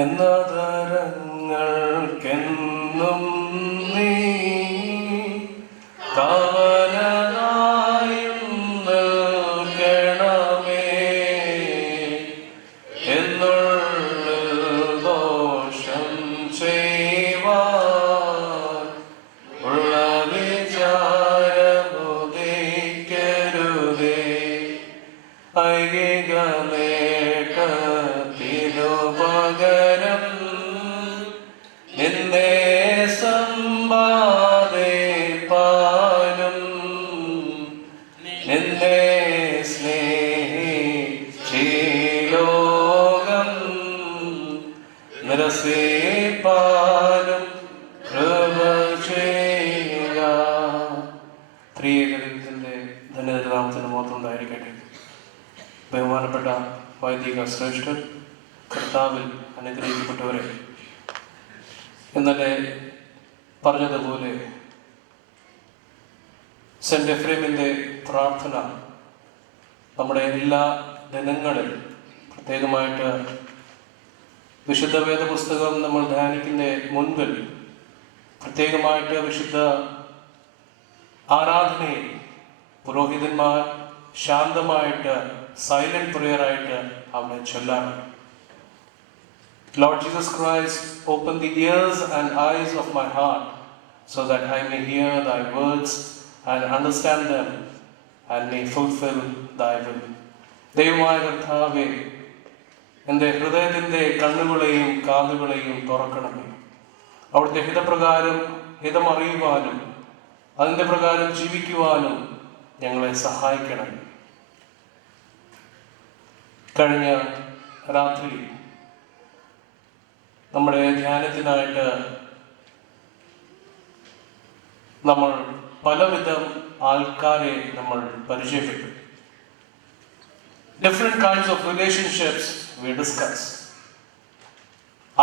എന്നതരങ്ങൾക്കെന്നും നീ കാവലായും നൽകണമേ. എന്നുള്ളിൽ ദോഷം ചെയ്യുവാൻ ഉള്ള വിചാരമുദിക്കരുതേ. ഐകിക നേട്ടത്തിനു പകരം നിന്നെ സമ്പാദിപ്പാനും നിന്നെ സ്നേഹിച്ചീ ലോകം നിരസിപ്പാനും കൃപ ചെയ്യുക. ത്രിയേകദൈവത്തിന്റെ ധന്യനാമത്തിന് മാത്രം ഉണ്ടായിരിക്കട്ടെ. ബഹുമാനപ്പെട്ട വൈദിക ശ്രേഷ്ഠർ, കർത്താവിൽ അനുഗ്രഹിക്കപ്പെട്ടവരെ, ഇന്നലെ പറഞ്ഞതുപോലെ സെന്റ് എഫ്രേമിൻ്റെ പ്രാർത്ഥന നമ്മുടെ എല്ലാ ദിനങ്ങളിൽ, പ്രത്യേകമായിട്ട് വിശുദ്ധ വേദപുസ്തകം നമ്മൾ ധ്യാനിക്കുന്ന മുൻപിൽ, പ്രത്യേകമായിട്ട് വിശുദ്ധ ആരാധനയിൽ പുരോഹിതന്മാർ ശാന്തമായിട്ട് സൈലന്റ് പ്രെയറായിട്ട് അവിടെ ചൊല്ലാറുണ്ട്. Lord Jesus Christ, open the ears and eyes of my heart so that I may hear thy words and understand them and may fulfill thy will. ദൈവമായ കർത്താവേ, എൻ്റെ ഹൃദയത്തിൻ്റെ കണ്ണുകളെയും കാതുകളെയും തുറക്കണമേ. അവിടുത്തെ ഹിതപ്രകാരം ഹിതമറിയുവാനും അതിൻ്റെ പ്രകാരം ജീവിക്കുവാനും ഞങ്ങളെ സഹായിക്കണം. കഴിഞ്ഞ രാത്രി നമ്മുടെ ധ്യാനത്തിനായിട്ട് നമ്മൾ പലവിധം ആൾക്കാരെ നമ്മൾ പരിചയപ്പെട്ടു. Different kinds of relationships we discussed.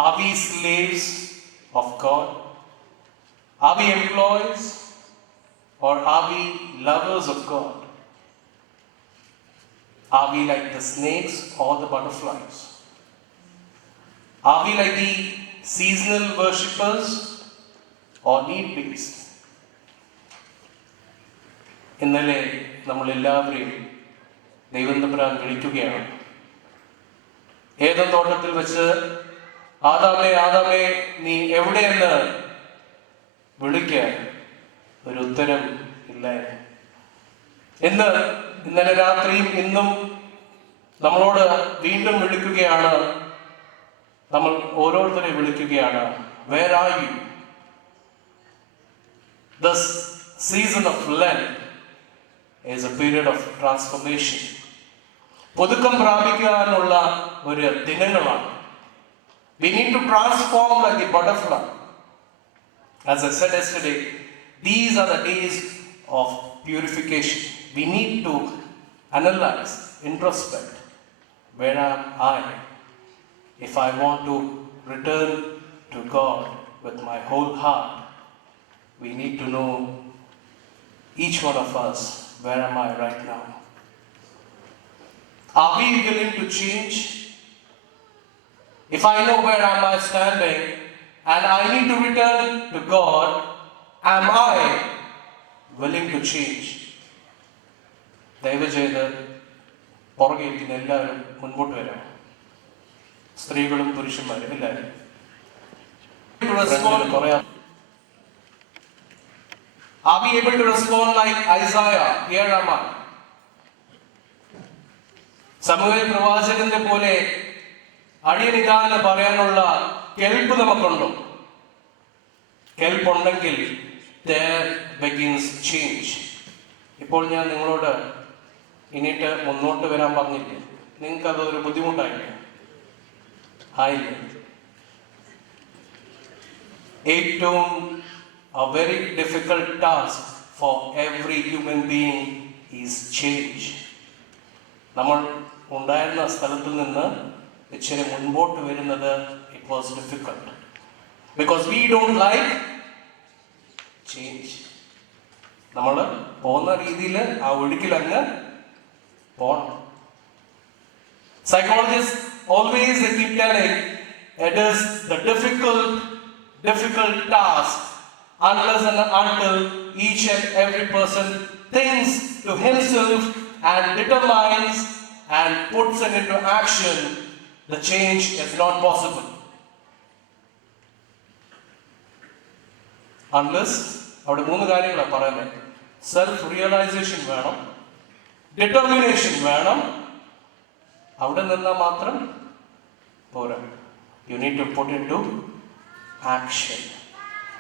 Are we slaves of God? Are we employees? Or are we lovers of God? Are we like the snakes or the butterflies? Are we like the seasonal worshippers or need-based? ഇന്നലെ നമ്മളെല്ലാവരെയും ദൈവം തമ്പുരാൻ വിളിക്കുകയാണ്. Eden തോട്ടത്തിൽ വെച്ച് ആദാമേ ആദാമേ നീ എവിടെയെന്ന് വിളിക്കാൻ ഒരു ഉത്തരം ഇല്ല. ഇന്നലെ രാത്രിയും ഇന്നും നമ്മളോട് വീണ്ടും വിളിക്കുകയാണ്. നമ്മൾ ഓരോരുത്തരെ വിളിക്കുകയാണ്. Where are you? This season of Lent is a period of transformation. പുതുക്കം പ്രാപിക്കാനുള്ള ഒരു ദിനങ്ങളാണ്. We need to transform like the butterfly. As I said yesterday, these are the days of purification. We need to analyze, introspect. Where am I? If I want to return to God with my whole heart, we need to know, each one of us, where am I right now? Are we willing to change? If I know where am I standing and I need to return to God, am I willing to change? ദയവ് ചെയ്ത് പുറകെ ഇരിക്കുന്ന എല്ലാവരും മുൻപോട്ട് വരാം. സ്ത്രീകളും പുരുഷന്മാരും എല്ലാവരും. Are we able to respond like Isaiah? Here am I. സമൂഹ പ്രവാചകന്റെ പോലെ അടിയനിതാന്ന് പറയാനുള്ള കെൽപ്പ് നമുക്കുണ്ടോ? കെൽപ്പുണ്ടെങ്കിൽ there begins change. ഇപ്പോൾ ഞാൻ നിങ്ങളോട് ഇനിയിട്ട് മുന്നോട്ട് വരാൻ പറഞ്ഞില്ലേ? നിങ്ങൾക്ക് അതൊരു ബുദ്ധിമുട്ടായില്ലേ? ആയില്ലേ? ഏറ്റവും a very difficult task for every human being is change. നമ്മൾ ഉണ്ടായിരുന്ന സ്ഥലത്തിൽ നിന്ന് ഇച്ചിരി മുൻപോട്ട് വരുന്നത് it was difficult because we don't like change. നമ്മൾ പോകുന്ന രീതിയിൽ ആ ഒഴുക്കിൽ അങ്ങ് പോണം. Psychologists always keep telling it is the difficult task unless and until each and every person thinks to himself and determines and puts it into action, the change is not possible. Unless, അവിടെ 3 കാര്യങ്ങളാണ് പറയുന്നത്. Self realization വേണം, determination വേണം, അവിടെ നിന്നാൽ മാത്രം പോരാ. You need to put into action.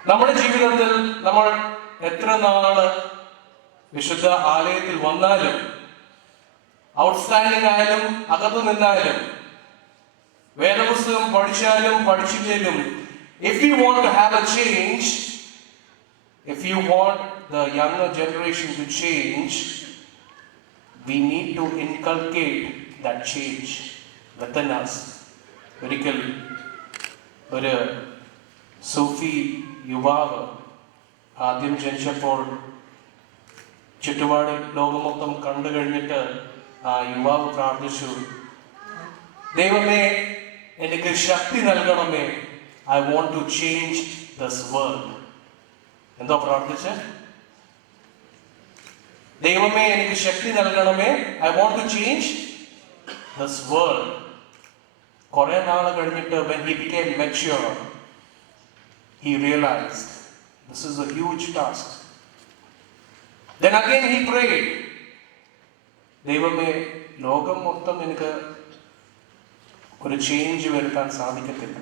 നമ്മുടെ ജീവിതത്തിൽ നമ്മൾ എത്ര നാള് വിശുദ്ധ ആലയത്തിൽ വന്നാലും, ഔട്ട്സ്റ്റാൻഡിംഗ് ആയാലും അകത്തു നിന്നാലും, വേദപുസ്തകം പഠിച്ചാലും പഠിച്ചില്ലേലും, if you want to have a change, if you want the younger generation to change, we need to inculcate that change within us. ഒരിക്കൽ ഒരു സൂഫി യുവാവ് ആദ്യം ജനിച്ചപ്പോൾ ചുറ്റുപാട് ലോകം മൊത്തം കണ്ടു കഴിഞ്ഞിട്ട് ആ യുവാവ് പ്രാർത്ഥിച്ചു, ദൈവമേ എനിക്ക് ശക്തി നൽകണമേ, I want to change this world. എന്തോ പ്രാർത്ഥിച്ച? ദൈവമേ എനിക്ക് ശക്തി നൽകണമേ, I want to change this world. കുറെ നാൾ കഴിഞ്ഞിട്ട് when he became mature, he realized this is a huge task. Then again he prayed, ദൈവമേ ലോകം മൊത്തം എനിക്ക് ഒരു ചേഞ്ച് വരുത്താൻ സാധിക്കത്തില്ല.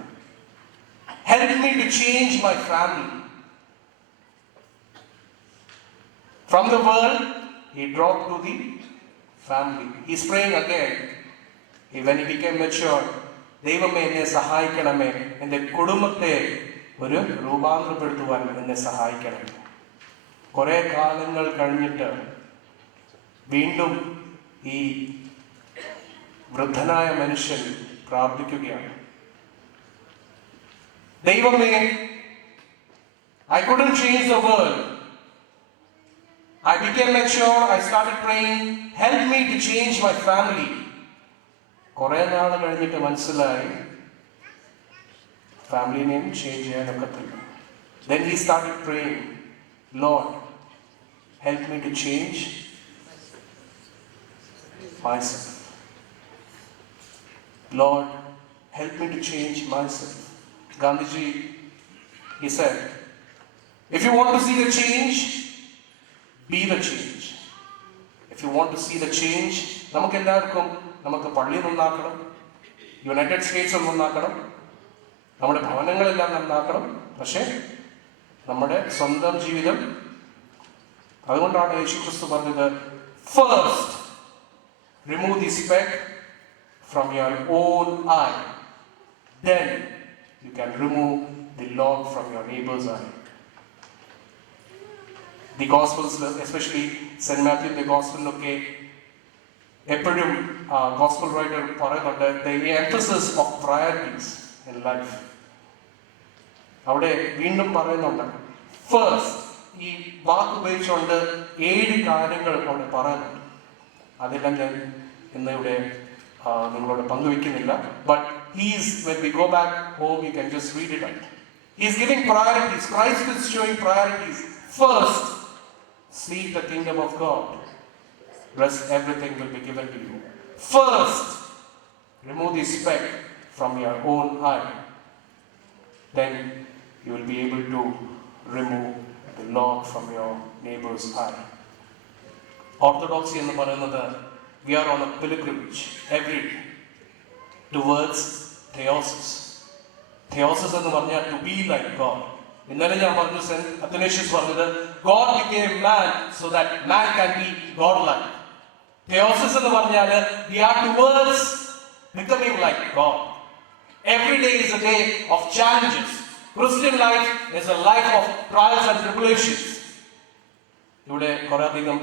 Help me to change my family. From the world, he dropped to the family. He's praying again. When he became mature, ദൈവമേ എന്നെ സഹായിക്കണമേ, എൻ്റെ കുടുംബത്തെ ഒരു രൂപാന്തരപ്പെടുത്തുവാൻ എന്നെ സഹായിക്കണം. കുറെ കാലങ്ങൾ കഴിഞ്ഞിട്ട് വീണ്ടും ഈ വൃദ്ധനായ മനുഷ്യൻ പ്രാർത്ഥിക്കുകയാണ്, ദൈവമേ I couldn't change the world. I became mature, I started praying, help me to change my family. കുറെ നാൾ കഴിഞ്ഞിട്ട് മനസ്സിലായി ഫാമിലിനെയും change ചെയ്യാനൊക്കത്തില്ല. Then he started praying, Lord, help me to change myself. Lord, help me to change myself. Gandhiji, he said, if you want to see the change, be the change. If you want to see the change, നമുക്കെല്ലാവർക്കും നമുക്ക് പള്ളി നന്നാക്കണം, United States നന്നാക്കണം, നമ്മുടെ ഭവനങ്ങളെല്ലാം നന്നാക്കണം. പക്ഷേ നമ്മുടെ സ്വന്തം ജീവിതം, അതുകൊണ്ടാണ് യേശുക്രിസ്തു പറഞ്ഞത്, first remove the speck from your own eye, then you can remove the log from your neighbour's eye. The gospels, especially saint മാത്യുവിന്റെ ഗോസ്പലിലൊക്കെ എപ്പോഴും ഗോസ്പൽ റൈറ്റർ പറയുന്നുണ്ട്, the emphasis of priorities in life. അവിടെ വീണ്ടും പറയുന്നുണ്ട്, ഫസ്റ്റ് ഈ വാക്ക് ഉപയോഗിച്ചുകൊണ്ട് 7 കാര്യങ്ങൾ അവിടെ പറയുന്നുണ്ട്. അതെല്ലാം ഞാൻ ഇന്ന് ഇവിടെ നിങ്ങളോട് പങ്കുവെക്കുന്നില്ല. But when we go back home, you can just read it out. He's giving priorities. Christ is showing priorities. First, seek the kingdom of God. Rest everything will be given to you. First, remove the speck from your own eye. Then you will be able to remove the log from your neighbor's eye. Orthodoxy എന്ന് പറയുന്നത്, we are on a pilgrimage every day towards theosis. Theosis എന്ന് പറഞ്ഞാൽ to be like God. ഇന്നലെ ഞാൻ പറഞ്ഞു, saint Athanasius പറഞ്ഞത്, God became man so that man can be God-like. Theosis എന്ന് പറഞ്ഞാൽ we are towards becoming like God. Every day is a day of challenges. Christian life is a life of trials and tribulations. ഇവിടെ കുറെ അധികം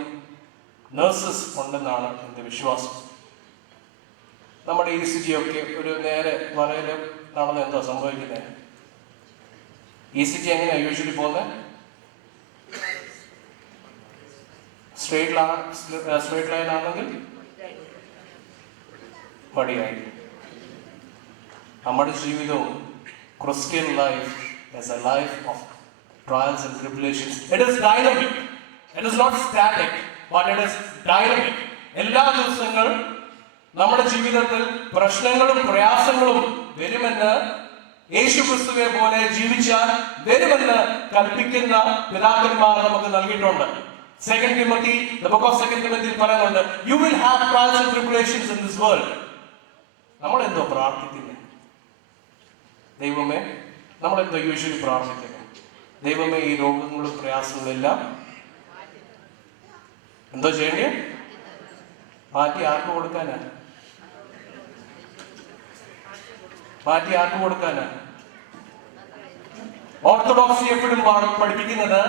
nurses ഉണ്ടെന്നാണ് എൻ്റെ വിശ്വാസം. നമ്മുടെ ECG ഒക്കെ ഒരു നേരെ വരയിൽ നടന്ന് എന്താ സംഭവിക്കുന്നത്? ECG എങ്ങനെയാണ് യൂഷ്വലി പോകുന്നത്? സ്ട്രേറ്റ് ലൈൻ ആണെങ്കിൽ മടിയായി. നമ്മുടെ ജീവിതവും Christian life is a life of trials and tribulations. It is dynamic. It is not static, but it is dynamic. എല്ലാ ദിവസങ്ങളും നമ്മുടെ ജീവിതത്തിൽ പ്രശ്നങ്ങളും പ്രയാസങ്ങളും വരുമെന്ന് യേശു ക്രിസ്തുവെ പോലെ ജീവിച്ചാൽ വരുമെന്ന് കൽപ്പിക്കുന്ന പിതാക്കന്മാർ നമുക്ക് നൽകിയിട്ടുണ്ട്. Second Timothy, the book of Second Timothy പറയുന്നുണ്ട്, you will have trials and tribulations in this world. നമ്മൾ എന്തോ പ്രാർത്ഥിക്കുന്നത്? ദൈവമേ, നമ്മൾ എന്തോ യൂഷ്വലി പ്രാർത്ഥിക്കുന്നത്? ദൈവമേ, ഈ രോഗങ്ങളും പ്രയാസങ്ങളും എല്ലാം എന്തോ ചെയ്യേണ്ടേ? മാറ്റി ആർക്ക് കൊടുക്കാനാ? മാറ്റി ആർക്ക് കൊടുക്കാനാ? ഓർത്തഡോക്സി എപ്പോഴും പഠിപ്പിക്കുന്നത്,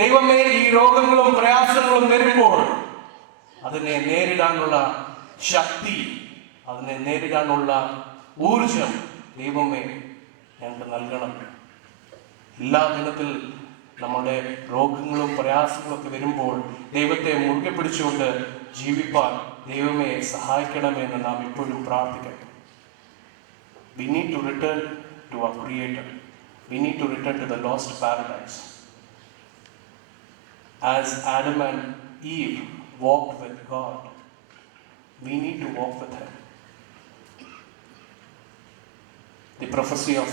ദൈവമേ, ഈ രോഗങ്ങളും പ്രയാസങ്ങളും വരുമ്പോൾ അതിനെ നേരിടാനുള്ള ശക്തി, അതിനെ നേരിടാനുള്ള ഊർജം ദൈവമേ ഞങ്ങൾക്ക് നൽകണം. എല്ലാ ദിനത്തിൽ നമ്മുടെ രോഗങ്ങളും പ്രയാസങ്ങളും ഒക്കെ വരുമ്പോൾ ദൈവത്തെ മുറുകെ പിടിച്ചുകൊണ്ട് ജീവിപ്പാൻ ദൈവമേ സഹായിക്കണമെന്ന് നാം ഇപ്പോഴും പ്രാർത്ഥിക്കണം. We need to return to our Creator. We need to return to the lost paradise. As Adam and Eve walked with God, we need to walk with Him. The prophecy of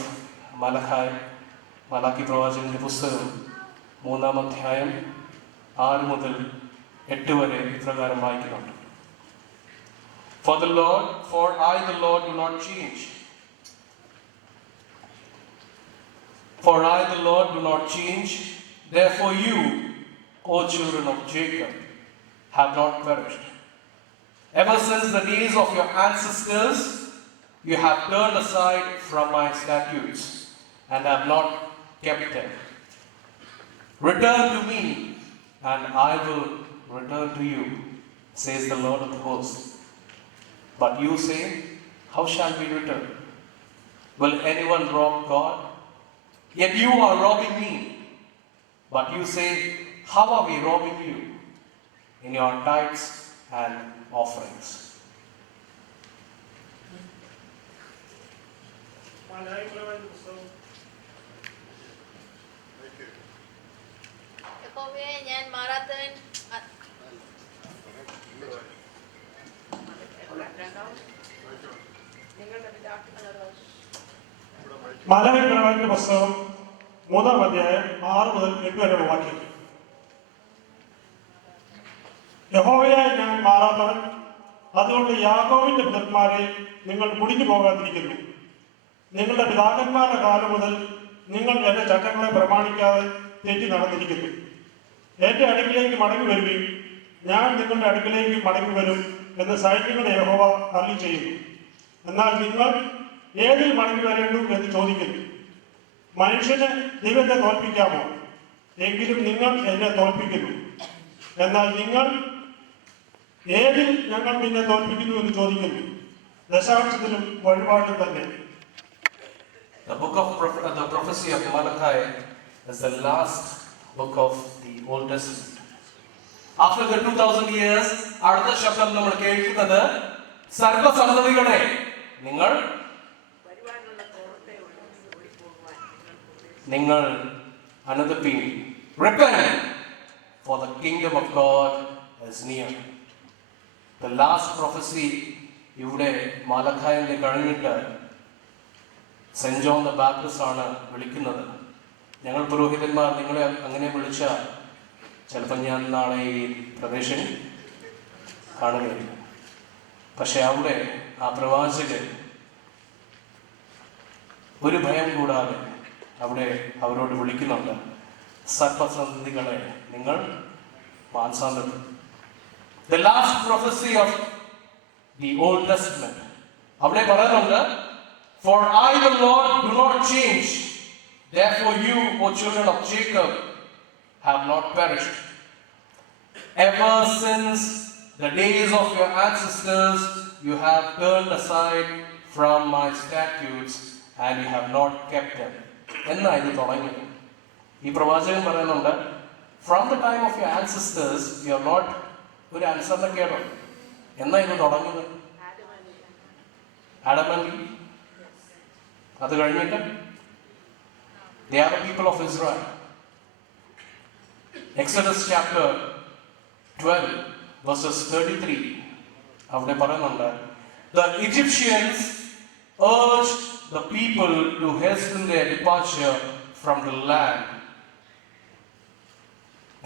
Malachi പ്രവാചകന്റെ പുസ്തകം 3-ാം അധ്യായം 6 മുതൽ 8 വരെ ഇപ്രകാരം വായിക്കുന്നുണ്ട്. For I the Lord do not change. For I the Lord do not change. Therefore you, O children of Jacob, have not perished. Ever since the days of your ancestors, you have turned aside from my statutes and have not kept them. Return to me, and I will return to you, says the Lord of hosts. But you say, how shall we return? Will anyone rob God? Yet you are robbing me. But you say, how are we robbing you? In your tithes and offerings. ഞാൻ മാറാത്തവൻ മലാക്കി പ്രവാചകന്റെ പുസ്തകം 3-ാം അധ്യായം 6 മുതൽ 8 വരെയുള്ള വാക്യം. യഹോവയായ ഞാൻ മാറാത്തവൻ, അതുകൊണ്ട് യാക്കോബിന്റെ പുത്രന്മാരെ നിങ്ങൾ മുടിഞ്ഞു പോകാതിരിക്കുന്നു. നിങ്ങളുടെ പിതാക്കന്മാരുടെ കാലം മുതൽ നിങ്ങൾ എന്റെ ചട്ടങ്ങളെ പ്രമാണിക്കാതെ തെറ്റി നടന്നിരിക്കുന്നു. എന്റെ അടുക്കിലേക്ക് മടങ്ങി വരുകയും ഞാൻ നിങ്ങളുടെ അടുക്കിലേക്ക് മടങ്ങി വരും എന്ന് സൈന്യങ്ങളുടെ യഹോവ അരുളി ചെയ്യുന്നു. എന്നാൽ നിങ്ങൾ ഏതിൽ മടങ്ങി വരേണ്ടു എന്ന് ചോദിക്കുന്നു. മനുഷ്യന് ദൈവത്തെ തോൽപ്പിക്കാമോ? എങ്കിലും നിങ്ങൾ എന്നെ തോൽപ്പിക്കുന്നു. എന്നാൽ നിങ്ങൾ ഏതിൽ ഞങ്ങൾ നിന്നെ തോൽപ്പിക്കുന്നു എന്ന് ചോദിക്കുന്നു. ദശാംശത്തിലും വഴിപാടിലും തന്നെ. The book of the prophecy of Malachi is the last book of the Old Testament. After the 2000 years, അടുത്ത ശബ്ദം നമ്മൾ കേൾക്കുന്നത്, സർവ്വസന്തതികളെ നിങ്ങൾ അനുതപിൻ. Repent, for the kingdom of God is near. The last prophecy ഇവിടെ മാലഖായന്റെ കഴിഞ്ഞിട്ട് സെന്റ് ജോൺ ദ ബാപ്റ്റിസ്റ്റ് ആണ് വിളിക്കുന്നത്. ഞങ്ങൾ പുരോഹിതന്മാർ നിങ്ങളെ അങ്ങനെ വിളിച്ച ചിലപ്പോൾ ഞാൻ നാളെ ഈ പ്രദേശം കാണുകയില്ല. പക്ഷെ അവിടെ ആ പ്രവാചകൻ ഒരു ഭയം കൂടാതെ അവിടെ അവരോട് വിളിക്കുന്നുണ്ട്, സർപ്പസന്തതികളെ നിങ്ങൾ മാനസാന്തരപ്പെടും. The last prophecy of the Old Testament അവിടെ പറയുന്നുണ്ട്, for I the Lord do not change, therefore you, O children of Jacob, have not perished. Ever since the days of your ancestors you have turned aside from my statutes and you have not kept them. എന്നാ ഇത് തുടങ്ങിയത്? ഈ പ്രവാചകൻ പറയുന്നുണ്ട്, from the time of your ancestors you are not, ഒരു അനുസരണക്കേടോ. എന്നാ ഇത് തുടങ്ങിയത്? Adam and Eve. അത് കഴിഞ്ഞിട്ട് they are the people of Israel. Exodus chapter 12 verses 33 അവിടെ പറയുന്നുണ്ട്, the Egyptians urged the people to hasten their departure from the land.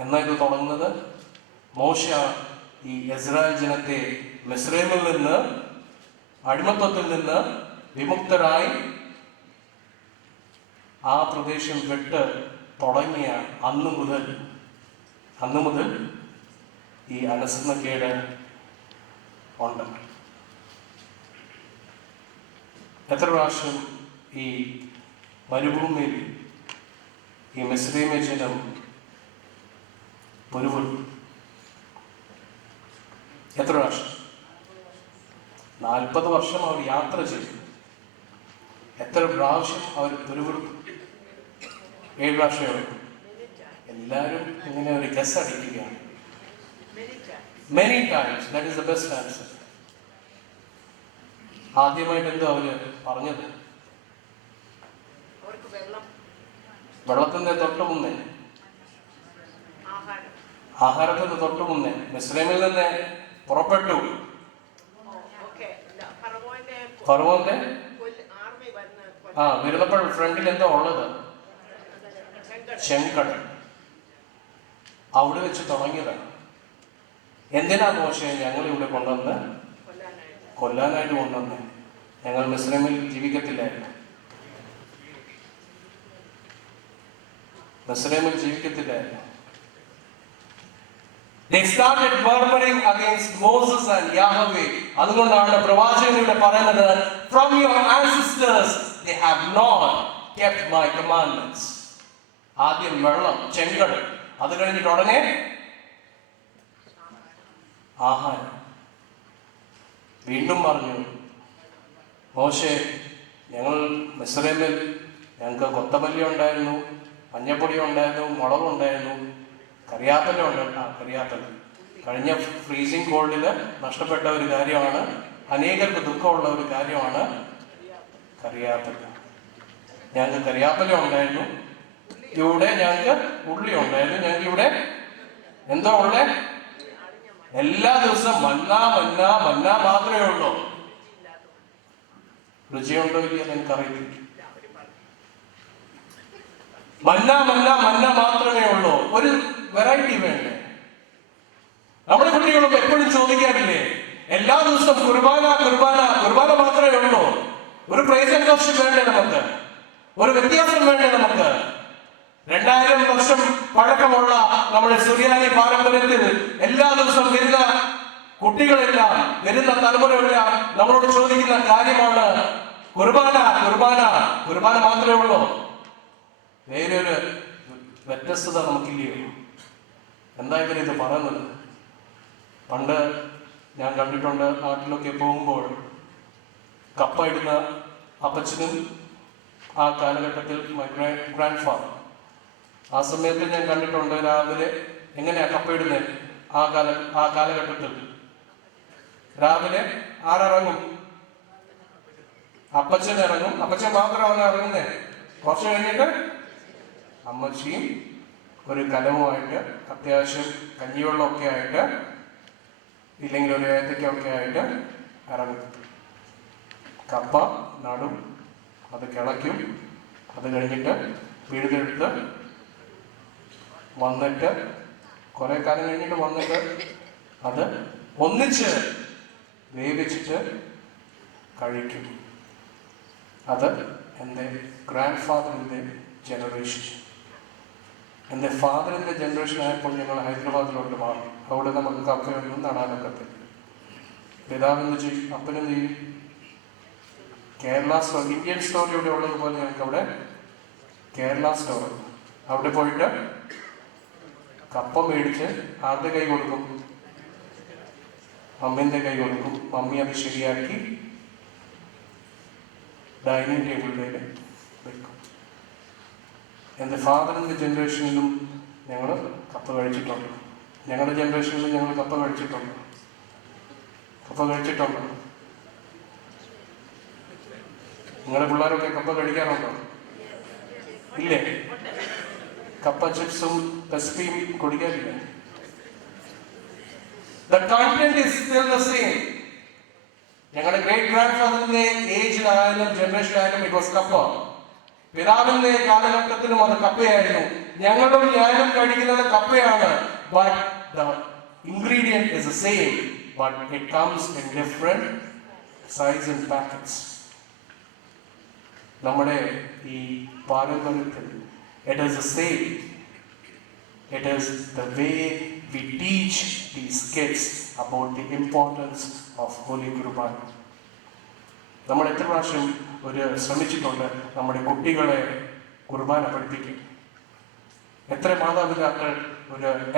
എന്നാ ഇത് തുടങ്ങുന്നത്? മോശ ഈ ഇസ്രായേൽ ജനത്തെ മിസ്രൈമിൽ നിന്ന്, അടിമത്വത്തിൽ നിന്ന് വിമുക്തരായി ആ പ്രദേശം വിട്ട് തുടങ്ങിയ അന്നു മുതൽ ഈ അനുസരണക്കേട് ഉണ്ട്. എത്ര പ്രാവശ്യം ഈ മരുഭൂമിയിൽ ഈ മിസ്രൈമ ജനം പൊരുവിട്ടു? എത്ര പ്രാവശ്യം? 40 വർഷം അവർ യാത്ര ചെയ്തു. എത്ര പ്രാവശ്യം അവർ പൊരുവിട്ടു? 7 പ്രാവശ്യമേ. എല്ലാവരും ഇങ്ങനെ ഒരു ഗസ് അടിക്കുകയാണ്. Many times. That is the best answer. ആദ്യമായിട്ട് എന്തോ അവര് പറഞ്ഞത്? വെള്ളത്തിന്റെ തൊട്ട് മുന്നേ, ആഹാരത്തിന് തൊട്ട് മുന്നേ മിസ്രൈമിൽ നിന്ന് പുറപ്പെട്ടു. ഫറവോന്റെ വരുന്നപ്പോൾ ഫ്രണ്ടിൽ എന്തോ ഉള്ളത്? ചെങ്കടൽ. അവിടെ വെച്ച് തുടങ്ങിയതാണ്. എന്തിനാ മോശം ഞങ്ങൾ ഇവിടെ കൊണ്ടുവന്ന്? കൊല്ലാനായിട്ട് കൊണ്ടുവന്ന്. ഞങ്ങൾ മിസ്രൈമിൽ ജീവിക്കത്തില്ലായിരുന്നു. They started murmuring against Moses and Yahweh. അതുകൊണ്ടാണ് പ്രവാചകനിലൂടെ പറയുന്നത്, from your ancestors they have not kept my commandments. ആദ്യം വെള്ളം, ചെങ്കടൽ. അത് കഴിഞ്ഞിട്ട് ഉടനെ ആഹാരം. വീണ്ടും പറഞ്ഞു, മോശെ, ഞങ്ങൾ മിസ്രൈമിൽ ഞങ്ങൾക്ക് കൊത്തമല്ലി ഉണ്ടായിരുന്നു, മഞ്ഞപ്പൊടി ഉണ്ടായിരുന്നു, മുളകുണ്ടായിരുന്നു, കറിയാപ്പല കഴിഞ്ഞ ഫ്രീസിങ് കോൾഡിൽ നഷ്ടപ്പെട്ട ഒരു കാര്യമാണ്, അനേകർക്ക് ദുഃഖമുള്ള ഒരു കാര്യമാണ് കറിയാപ്പല. ഞങ്ങൾക്ക് കറിയാപ്പല ഉണ്ടായിരുന്നു, ഇവിടെ ഞങ്ങൾക്ക് ഉള്ളി ഉണ്ടായിരുന്നു, ഞങ്ങൾക്ക് ഇവിടെ എന്തോ ഉള്ളേ? എല്ലാ ദിവസവും മന്ന മാത്രമേ ഉള്ളൂ. രുചിയുണ്ടോ ഇല്ലെന്ന് എനിക്കറിയില്ല. മന്ന മാത്രമേ ഉള്ളൂ. ഒരു വെറൈറ്റി വേണ്ടേ? നമ്മുടെ കുട്ടികളും എപ്പോഴും ചോദിക്കാറില്ലേ, എല്ലാ ദിവസവും കുർബാന മാത്രമേ ഉള്ളൂ? ഒരു പ്രൈസ് ആൻഡ് വർഷിപ്പ് വേണ്ടേ നമുക്ക്? ഒരു വ്യത്യാസം വേണ്ടേ നമുക്ക്? 2000 വർഷം പഴക്കമുള്ള നമ്മുടെ സുറിയാനി പാരമ്പര്യത്തിൽ എല്ലാ ദിവസവും വരുന്ന കുട്ടികളെല്ലാം, വരുന്ന തലമുറയെല്ലാം നമ്മളോട് ചോദിക്കുന്ന കാര്യമാണ് കുർബാന മാത്രമേ ഉള്ളൂ. വേറൊരു വ്യത്യസ്തത നമുക്കില്ലയോ? എന്തായാലും ഇത് പറയുന്നത്? പണ്ട് ഞാൻ കണ്ടിട്ടുണ്ട്, നാട്ടിലൊക്കെ പോകുമ്പോൾ കപ്പ ഇടുന്ന അപ്പച്ചനും ആ കാലഘട്ടത്തിൽ മൈ ഗ്രാൻഡ് ഫാദർ, ആ സമയത്ത് ഞാൻ കണ്ടിട്ടുണ്ട് രാവിലെ എങ്ങനെയാ കപ്പ ഇടുന്നത്. ആ കാലഘട്ടത്തിൽ രാവിലെ ആരിറങ്ങും? അപ്പച്ചൻ ഇറങ്ങും. അപ്പച്ചൻ മാത്രമാണ് ഇറങ്ങുന്നത്. കുറച്ച് കഴിഞ്ഞിട്ട് അമ്മച്ചിയും ഒരു കലവുമായിട്ട്, അത്യാവശ്യം കഞ്ഞിവെള്ളമൊക്കെ ആയിട്ട്, ഇല്ലെങ്കിൽ ഒരു ഏത്തക്കൊക്കെ ആയിട്ട് ഇറങ്ങും. കപ്പ നടും, അത് കിളയ്ക്കും. അത് കഴിഞ്ഞിട്ട് പിഴുതെടുത്ത് വന്നിട്ട് കുറെ കാലം കഴിഞ്ഞിട്ട് വന്നിട്ട് അത് ഒന്നിച്ച് വേവിച്ചിട്ട് കഴിക്കും. അത് എൻ്റെ ഗ്രാൻഡ് ഫാദറിൻ്റെ ജനറേഷൻ. എൻ്റെ ഫാദറിൻ്റെ ജനറേഷൻ ആയപ്പോൾ ഞങ്ങൾ ഹൈദരാബാദിലോട്ട് മാറി. അവിടെ നമുക്ക് കപ്പയൊന്നും നടാനൊക്കത്തില്ല. പിതാവെന്ന് ചെയ്യും, അപ്പനെന്ത് ചെയ്യും? കേരള സ്റ്റോർ, ഇന്ത്യൻ സ്റ്റോർ ഇവിടെ ഉള്ളതുപോലെ ഞങ്ങൾക്ക് അവിടെ കേരള സ്റ്റോർ. അവിടെ പോയിട്ട് കപ്പ മേടിച്ച് ആരുടെ കൈ കൊടുക്കും? മമ്മീൻ്റെ കൈ കൊടുക്കും. മമ്മി അത് ശരിയാക്കി ഡൈനിങ് ടേബിളിലേക്ക് വെക്കും. എൻ്റെ ഫാദറിൻ്റെ ജനറേഷനിലും ഞങ്ങൾ കപ്പ കഴിച്ചിട്ടുണ്ട്. ഞങ്ങളുടെ ജനറേഷനിലും ഞങ്ങൾ കപ്പ കഴിച്ചിട്ടുണ്ട്. നിങ്ങളുടെ പിള്ളേരൊക്കെ കപ്പ കഴിക്കാറുണ്ടോ? ഇല്ലേ? കപ്പ ചിപ്സും പെസ്പിയും കുടിക്കാറില്ലേ? The content is still the same. ഞങ്ങളുടെ ഗ്രേറ്റ് ഗ്രാൻഡ് ഫാദറിന്റെ ഏജിലായാലും ജനറേഷനായാലും ഇറ്റ് വാസ് കപ്പ. പിതാവിന്റെ കാലഘട്ടത്തിലും അത് കപ്പയായിരുന്നു. ഞങ്ങളും ഞാനും കഴിക്കുന്നത് കപ്പയാണ്. But the ingredient is the same, but it comes in different size and packets. നമ്മുടെ ഈ പാരമ്പര്യത്തിൽ it is the same. It is the way we teach these kids about the importance of Holy Kurbana. നമ്മൾ എത്ര പ്രാവശ്യം ശ്രമിച്ചിട്ടുണ്ട് നമ്മുടെ കുട്ടികളെ കുർബാന പഠിപ്പിക്കാൻ? എത്ര മാതാപിതാക്കൾ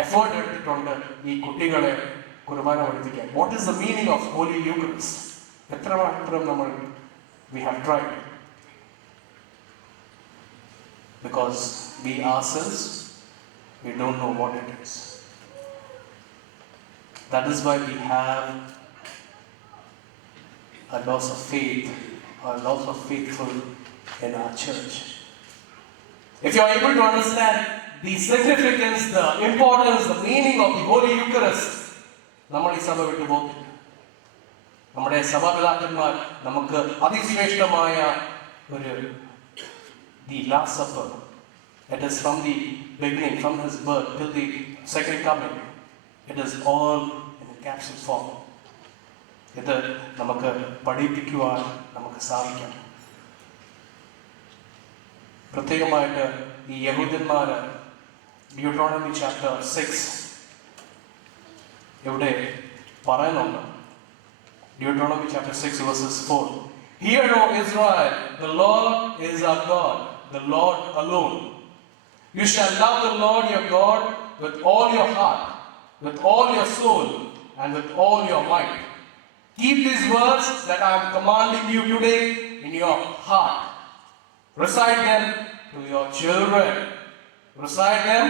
എഫേർട്ട് എടുത്തിട്ടുണ്ട് ഈ കുട്ടികളെ കുർബാന പഠിപ്പിക്കാൻ? What is the meaning of holy Eucharist? എത്രമാത്രം നമ്മൾ we have tried, because we ourselves we don't know what it is. That is why we have a loss of faith, or a loss of faithful in our church. If you are able to understand the significance, the importance, the meaning of the Holy Eucharist, നമ്മൾ ഈ സഭ വിട്ടു പോകും. നമ്മുടെ സഭാപിതാക്കന്മാർ നമുക്ക് അതിശ്രേഷ്ഠമായ the Last Supper. It is from the beginning, from his birth till the second coming. It is all in capsule form. ഇത് നമുക്ക് പഠിപ്പിക്കുവാൻ നമുക്ക് സാധിക്കണം. പ്രത്യേകമായിട്ട് ഈ യഹൂദന്മാര് ഡ്യൂട്രോണമി ചാപ്റ്റർ 6 ഇവിടെ പറയുന്നുണ്ട്. Deuteronomy chapter 6 verses 4. Hear, O Israel, the Lord is our God, the Lord alone. You shall love the Lord your God with all your heart, with all your soul, and with all your might. Keep these words that I am commanding you today in your heart. Recite them to your children. Recite them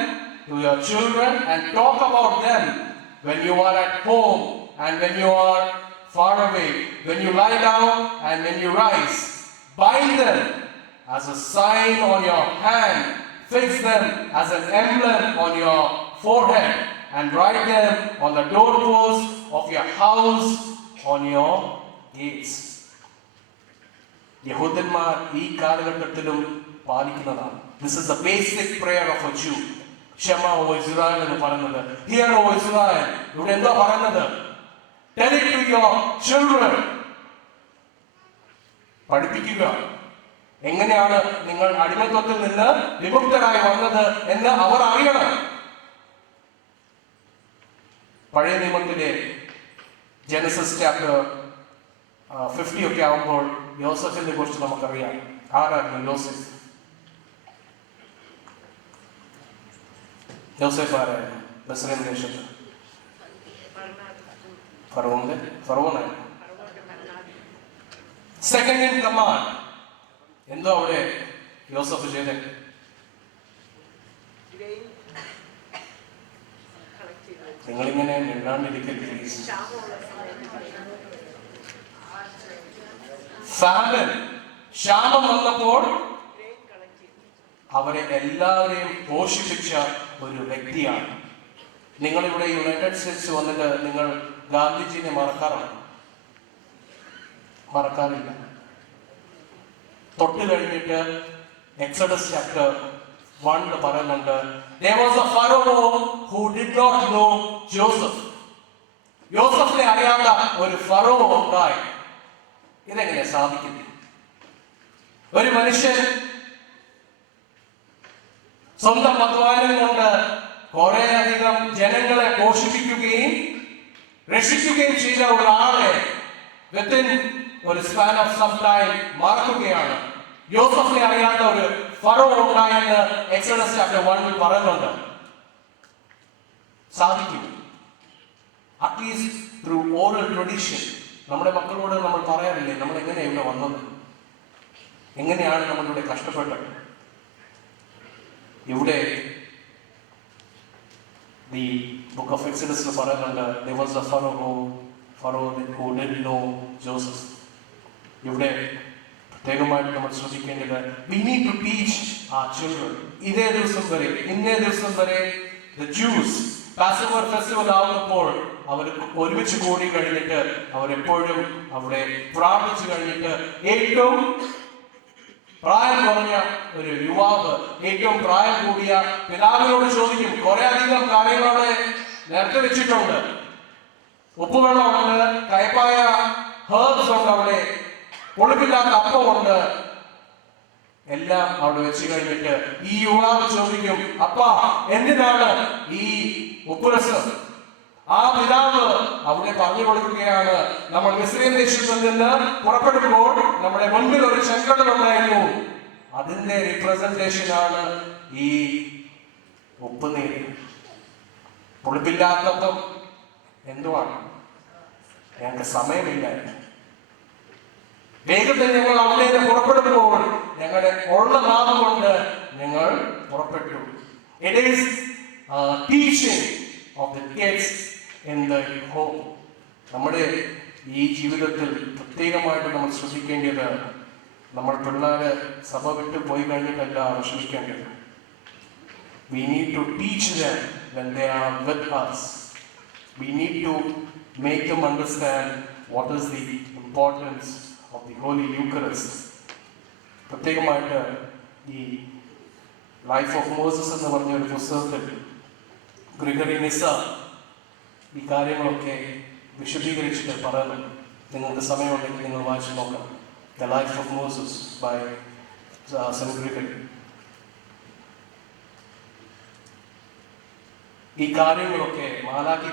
to your children and talk about them when you are at home and when you are far away, when you lie down and when you rise. Bind them as a sign on your hand. Fix them as an emblem on your forehead, and write them on the doorposts of your house, on your gates. യഹൂദന്മാർ ഈ കാലഘട്ടത്തിലും പാലിക്കുന്നതാണ്. This is the basic prayer of a Jew. Shema, O Israel എന്ന് പറയുന്നത്. Hear, O Israel. ഇവിടെ എന്താ പറയുന്നത്? Tell it to your children. പഠിപ്പിക്കുക. എങ്ങനെയാണ് നിങ്ങൾ അടിമത്വത്തിൽ നിന്ന് വിമുക്തരായി വന്നത് എന്ന് അവർ അറിയണം. പഴയ നിയമത്തിലെ ജനസിസ് ചാപ്റ്റർ 50 ഒക്കെ ആവുമ്പോൾ യോസഫിനെ കുറിച്ച് നമുക്കറിയാം. ആരായിരുന്നു യോസഫ്? യോസഫ് ആരായിരുന്നു? ബെത്ലഹേം ദേശത്ത് ഫറവോനായിരുന്നു. Second in command. എന്തോ അവിടെ യോസഫ് ചെയ്തത്? നിങ്ങളിങ്ങനെ മിണ്ടാണ്ടിരിക്കരുത് പ്ലീസ്. ഫാമിൻ, ക്ഷാമം വന്നപ്പോൾ അവരെ എല്ലാവരെയും പോഷിപ്പിച്ച ഒരു വ്യക്തിയാണ്. നിങ്ങളിവിടെ യുണൈറ്റഡ് സ്റ്റേറ്റ്സ് വന്നിട്ട് നിങ്ങൾ ഗാന്ധിജിനെ മറക്കാറില്ല. തൊട്ട് കഴിഞ്ഞിട്ട് എക്സഡസ് ചാപ്റ്റർ 1 പറയുന്നുണ്ട്, there was a pharaoh who did not know Joseph. യോസഫിനെ അറിയാത്ത ഒരു ഫറോ ഉണ്ടായി. ഇതെങ്ങനെ സാധിക്കുന്നു? ഒരു മനുഷ്യൻ സ്വന്തം അധ്വാനം കൊണ്ട് കുറെ അധികം ജനങ്ങളെ പോഷിപ്പിക്കുകയും രക്ഷിക്കുകയും ചെയ്ത ഒരാളെ വിത്തിൻ ഒരു സ്പാൻ ഓഫ് സം ടൈം മറക്കുകയാണ്. യോസഫിനെ അറിയാത്ത ഒരു ഫറോ ഉണ്ടായെന്ന് എക്സോഡസ് ചാപ്റ്റർ 1 പറയുന്നുണ്ട്. സാധിക്കും. At least through oral tradition. നമ്മുടെ മക്കളോട് നമ്മൾ പറയാറില്ലേ നമ്മൾ എങ്ങനെയാണ് ഇവിടെ വന്നത്, എങ്ങനെയാണ് നമ്മളിവിടെ കഷ്ടപ്പെട്ടത്. ഇവിടെ the book of Exodus പറയുന്നുണ്ട്, there was a pharaoh who didn't know Joseph. ഇവിടെ പ്രത്യേകമായിട്ട് നമ്മൾ ശ്രദ്ധിക്കേണ്ടത്, we need to teach our children. ഇന്നേ ദിവസം വരെ the Jews Passover festival ആവുന്നപ്പോൾ അവർ ഒരുമിച്ച് കൂടി കഴിഞ്ഞിട്ട് അവരെപ്പോഴും അവിടെ പ്രാർത്ഥിച്ചു കഴിഞ്ഞിട്ട് ഏറ്റവും പ്രായം കുറഞ്ഞ ഒരു യുവാവ് ഏറ്റവും പ്രായം കൂടിയ പിതാവിനോട് ചോദിക്കും. കുറെ അധികം കാര്യങ്ങൾ അവിടെ നേരത്തെ വെച്ചിട്ടുണ്ട്. ഉപ്പുവെള്ളമുണ്ട്, കയ്പായ ഹേർബ്സ് ഉണ്ട്, അവിടെ പുളിപ്പില്ലാത്ത അപ്പമുണ്ട്, എല്ലാം അവിടെ വെച്ച് കഴിഞ്ഞിട്ട് ഈ യുവാവ് ചോദിക്കും, അപ്പാ എന്തിനാണ് ഈ ഉപ്പുരസം? ആ പിതാവ് അവിടെ പറഞ്ഞു കൊടുക്കുകയാണ്, നമ്മൾ മിസ്രൈം ദേശത്തിൽ നിന്ന് പുറപ്പെടുമ്പോൾ നമ്മുടെ മുൻപിൽ ഒരു ചെങ്കടൽ ഉണ്ടായിരുന്നു, അതിന്റെ റിപ്രസെന്റേഷൻ ആണ് ഈ ഉപ്പുനീര്. പുളിപ്പില്ലാത്തപ്പം എന്തുവാണ്? ഞങ്ങൾക്ക് സമയമില്ല. വേഗത്തിൽ ഞങ്ങൾ അവിടെ പുറപ്പെടുമ്പോൾ ഞങ്ങളുടെ ഉള്ള നാമം കൊണ്ട് ഞങ്ങൾ പുറപ്പെട്ടു. It is teaching of the kids in the home. നമ്മുടെ ഈ ജീവിതത്തിൽ പ്രത്യേകമായിട്ട് നമ്മൾ ശ്രദ്ധിക്കേണ്ടത്, നമ്മൾ പിള്ളേര് സഭ വിട്ട് പോയി കഴിഞ്ഞിട്ടല്ല ശ്രമിക്കേണ്ടത്. We need to teach them when they are with us. We need to make them understand what is the importance of the Holy Eucharist. പ്രത്യേകമായിട്ട് ഈ ലൈഫ് ഓഫ് മോസസ് എന്ന് പറഞ്ഞ ഒരു പുസ്തകത്തിൽ ഗ്രിഗറി നിസ ഈ കാര്യങ്ങളൊക്കെ വിശദീകരിച്ചിട്ട് പറയുന്നു. നിങ്ങൾക്ക് സമയമുണ്ടെങ്കിൽ നിങ്ങൾ വായിച്ചു നോക്കണം. The life of Moses by saint Gregory. ഈ കാര്യങ്ങളൊക്കെ മാലാഖി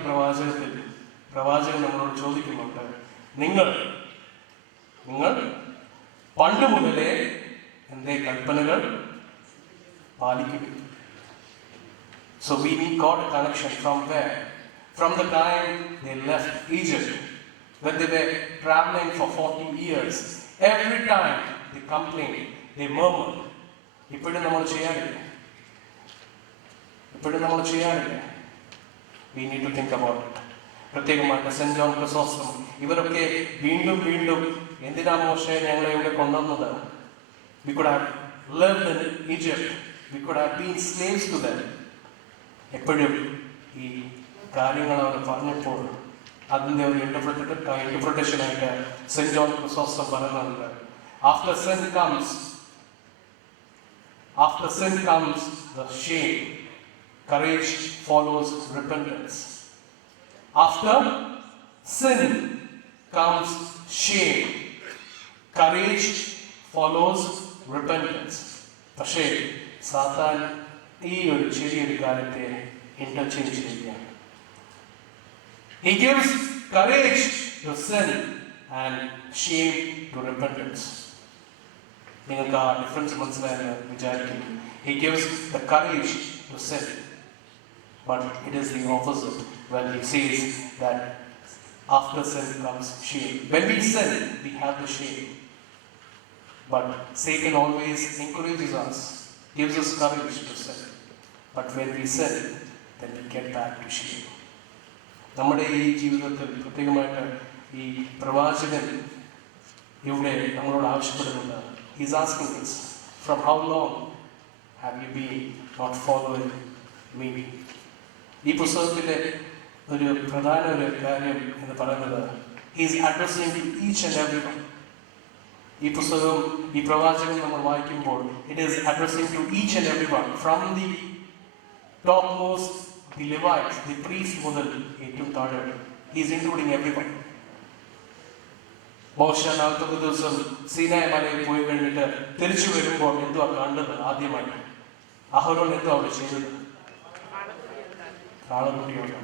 പ്രവാചകൻ നമ്മളോട് ചോദിക്കുന്നുണ്ട്, നിങ്ങൾ പണ്ട് മുതലേ എന്റെ കൽപ്പനകൾ പാലിക്കും. So we got a connection from where? From the time they left Egypt, when they were traveling for 40 years. Every time they complained, they murmured. ഇപ്പോഴും നമ്മൾ ചെയ്യാറില്ല. We need to think about it. പ്രത്യേകമായിട്ട് saint John Chrysostom ഇവരൊക്കെ വീണ്ടും എന്തിനാ മോശെ ഞങ്ങളെ ഇവിടെ കൊണ്ടുവന്നത്? We could have lived in Egypt. We could have been slaves to them. എപ്പോഴും ഈ കാര്യങ്ങൾ അവർ പറഞ്ഞപ്പോൾ അതിൻ്റെ ഒരു ഇന്റർപ്രിട്ടേഷൻ ആയിട്ട് സെന്റ് ജോൺ ക്രിസോസ്റ്റം പറയുന്നുണ്ട്, After sin comes the shame. Courage follows repentance. After sin comes shame. Courage follows repentance. പക്ഷേ സാത്താൻ ഈ ഒരു ചെറിയൊരു കാര്യത്തെ ഇന്റർചേഞ്ച് ചെയ്യുകയാണ്. He gives courage to sin and shame to repentance. നിങ്ങൾക്ക് ആ ഡിഫറൻസ് മനസ്സിലായെന്ന് വിചാരിക്കുന്നു. He gives the courage to sin, but it is the opposite when he says that after sin comes shame. When we sin, we have the shame, but Satan always encourages us, gives us courage to sin, but when we sin, then we get back to shame. നമ്മുടെ ഈ ജീവിതത്തിൽ പ്രത്യേകമായിട്ട് ഈ പ്രവാചകൻ ഇവിടെ നമ്മളോട് ആവശ്യപ്പെടുന്നുണ്ട്. He's asking us, from how long have you been not following me? ഈ പുസ്തകത്തിലെ ഒരു പ്രധാന കാര്യം എന്ന് പറയുന്നത്, he's addressing to each and everyone. ഈ പുസ്തകം ഈ പ്രവാചകൻ നമ്മൾ വായിക്കുമ്പോൾ it is addressing to each and everyone, from the topmost, the Levites, the priest മുതൽ ഏറ്റവും താഴെ. He is including everyone. മോശ 40 ദിവസം സീനായ് മലയിൽ പോയി കഴിഞ്ഞിട്ട് തിരിച്ചു വരുമ്പോൾ എന്തുവാ കണ്ടത്? ആദ്യമായിട്ട് അഹരോൻ എന്തുവാ അവിടെ ചെയ്തത്? കാളക്കുട്ടിയോട്.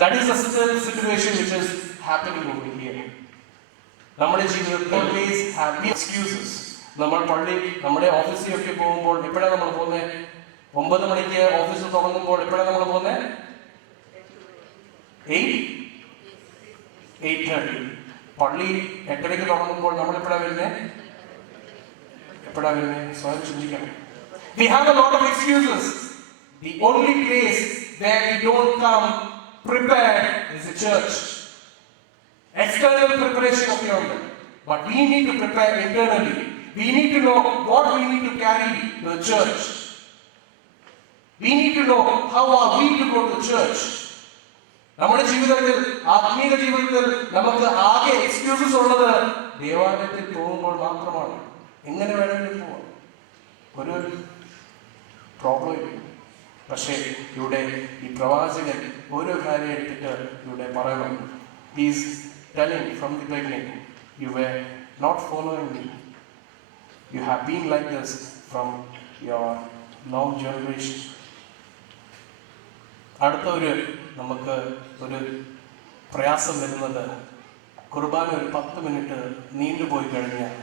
That is the situation which is happening over here. നമ്മുടെ ജീവിതത്തിൽ always have excuses. നമ്മൾ നമ്മുടെ ഓഫീസിലൊക്കെ പോകുമ്പോൾ എപ്പോഴാണ് നമ്മൾ പോകുന്നത്? 9 മണിക്ക് ഓഫീസ് തുടങ്ങുമ്പോൾ എപ്പോഴാണ് നമ്മൾ പോകുന്നത്? 8:30. പള്ളി 8:30 തുടങ്ങുമ്പോൾ നമ്മൾ എപ്പോഴാണ് വരുന്നത്? സ്വയം ചിന്തിക്കണം. We have a lot of excuses. The only place where we don't come prepared is the church. External preparation of your life, but we need to prepare internally. We need to know what we need to carry to the church. We need to know how are we to go to the church. നമ്മുടെ ജീവിതത്തിൽ, ആത്മീയ ജീവിതത്തിൽ നമുക്ക് ആകെ excuses ഉള്ളത് ദേവാലയത്തിൽ പോകുമ്പോൾ മാത്രമാണ്. എങ്ങനെ വേണമെങ്കിലും പോവാം, ഒരു പ്രോബ്ലം ഇല്ല. പക്ഷേ ഇവിടെ ഈ പ്രവാചകൻ ഓരോ കാര്യം എടുത്തിട്ട് ഇവിടെ പറയണം. He's telling from the beginning, you were not following me. You have been like this from your long generation. അടുത്ത നമുക്ക് ഒരു പ്രയാസം വരുന്നത്, കുർബാന ഒരു 10 മിനിറ്റ് നീണ്ടുപോയി കഴിഞ്ഞാൽ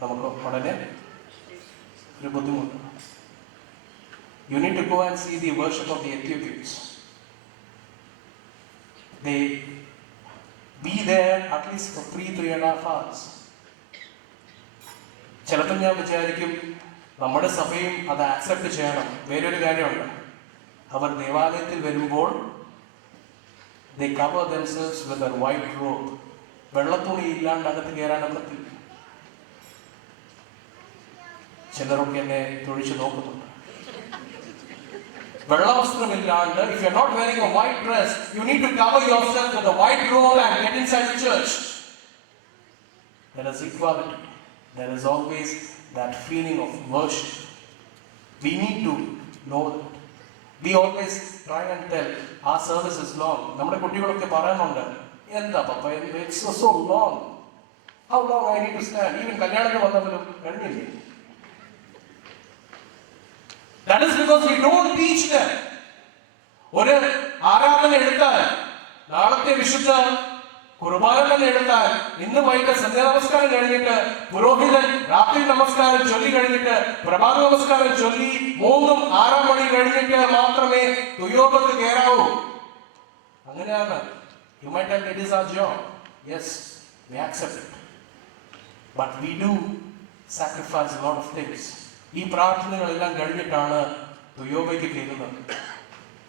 നമുക്ക് ഉടനെ ഒരു ബുദ്ധിമുട്ട്. You need to go and see the worship of the Ethiopians. They be there at least for 3.5 hours. ചിലപ്പോൾ ഞാൻ വിചാരിക്കും നമ്മുടെ സഭയും അത് ആക്സെപ്റ്റ് ചെയ്യണം. വേറൊരു കാര്യമുണ്ട്, അവർ ദേവാലയത്തിൽ വരുമ്പോൾ they cover themselves with a white robe. വെള്ളത്തുണി ഇല്ലാണ്ട് അകത്ത് കയറാൻ പറ്റില്ല. ചിലരൊക്കെ എന്നെ തൊഴിച്ചു നോക്കുന്നുണ്ട്. വെള്ളവസ്ത്രമില്ലാണ്ട്, if you are not wearing a white dress, you need to cover yourself with a white robe and get inside the church. There is equality. There is always that feeling of worship. We need to know that. We always try and tell our service is long. നമ്മുടെ കുട്ടികളൊക്കെ പറയുന്നുണ്ട്, എന്താ പപ്പ, it's so long. How long I need to stand? Even കല്യാണത്തിന് വന്നവരും കഴിഞ്ഞില്ലേ? That is because we don't teach them. ഒരു ആരാധന എടുത്താൽ, നാളത്തെ വിശുദ്ധ കുർബാന തന്നെ എടുത്താൽ, ഇന്ന് വൈകിട്ട് സന്ധ്യാ നമസ്കാരം കഴിഞ്ഞിട്ട് പുരോഹിതൻ രാത്രി നമസ്കാരം ചൊല്ലി കഴിഞ്ഞിട്ട് പ്രഭാത നമസ്കാരം ചൊല്ലി 3-6 മണി കഴിഞ്ഞിട്ട് മാത്രമേ തുയോബത്ത് കയറാവൂ. അങ്ങനെയാണ്. You might have it is our job. Yes, we accept it. But we do sacrifice a lot of things. ഈ പ്രാർത്ഥനകളെല്ലാം കഴിഞ്ഞിട്ടാണ് തുയോബയ്ക്ക് കയറുന്നത്.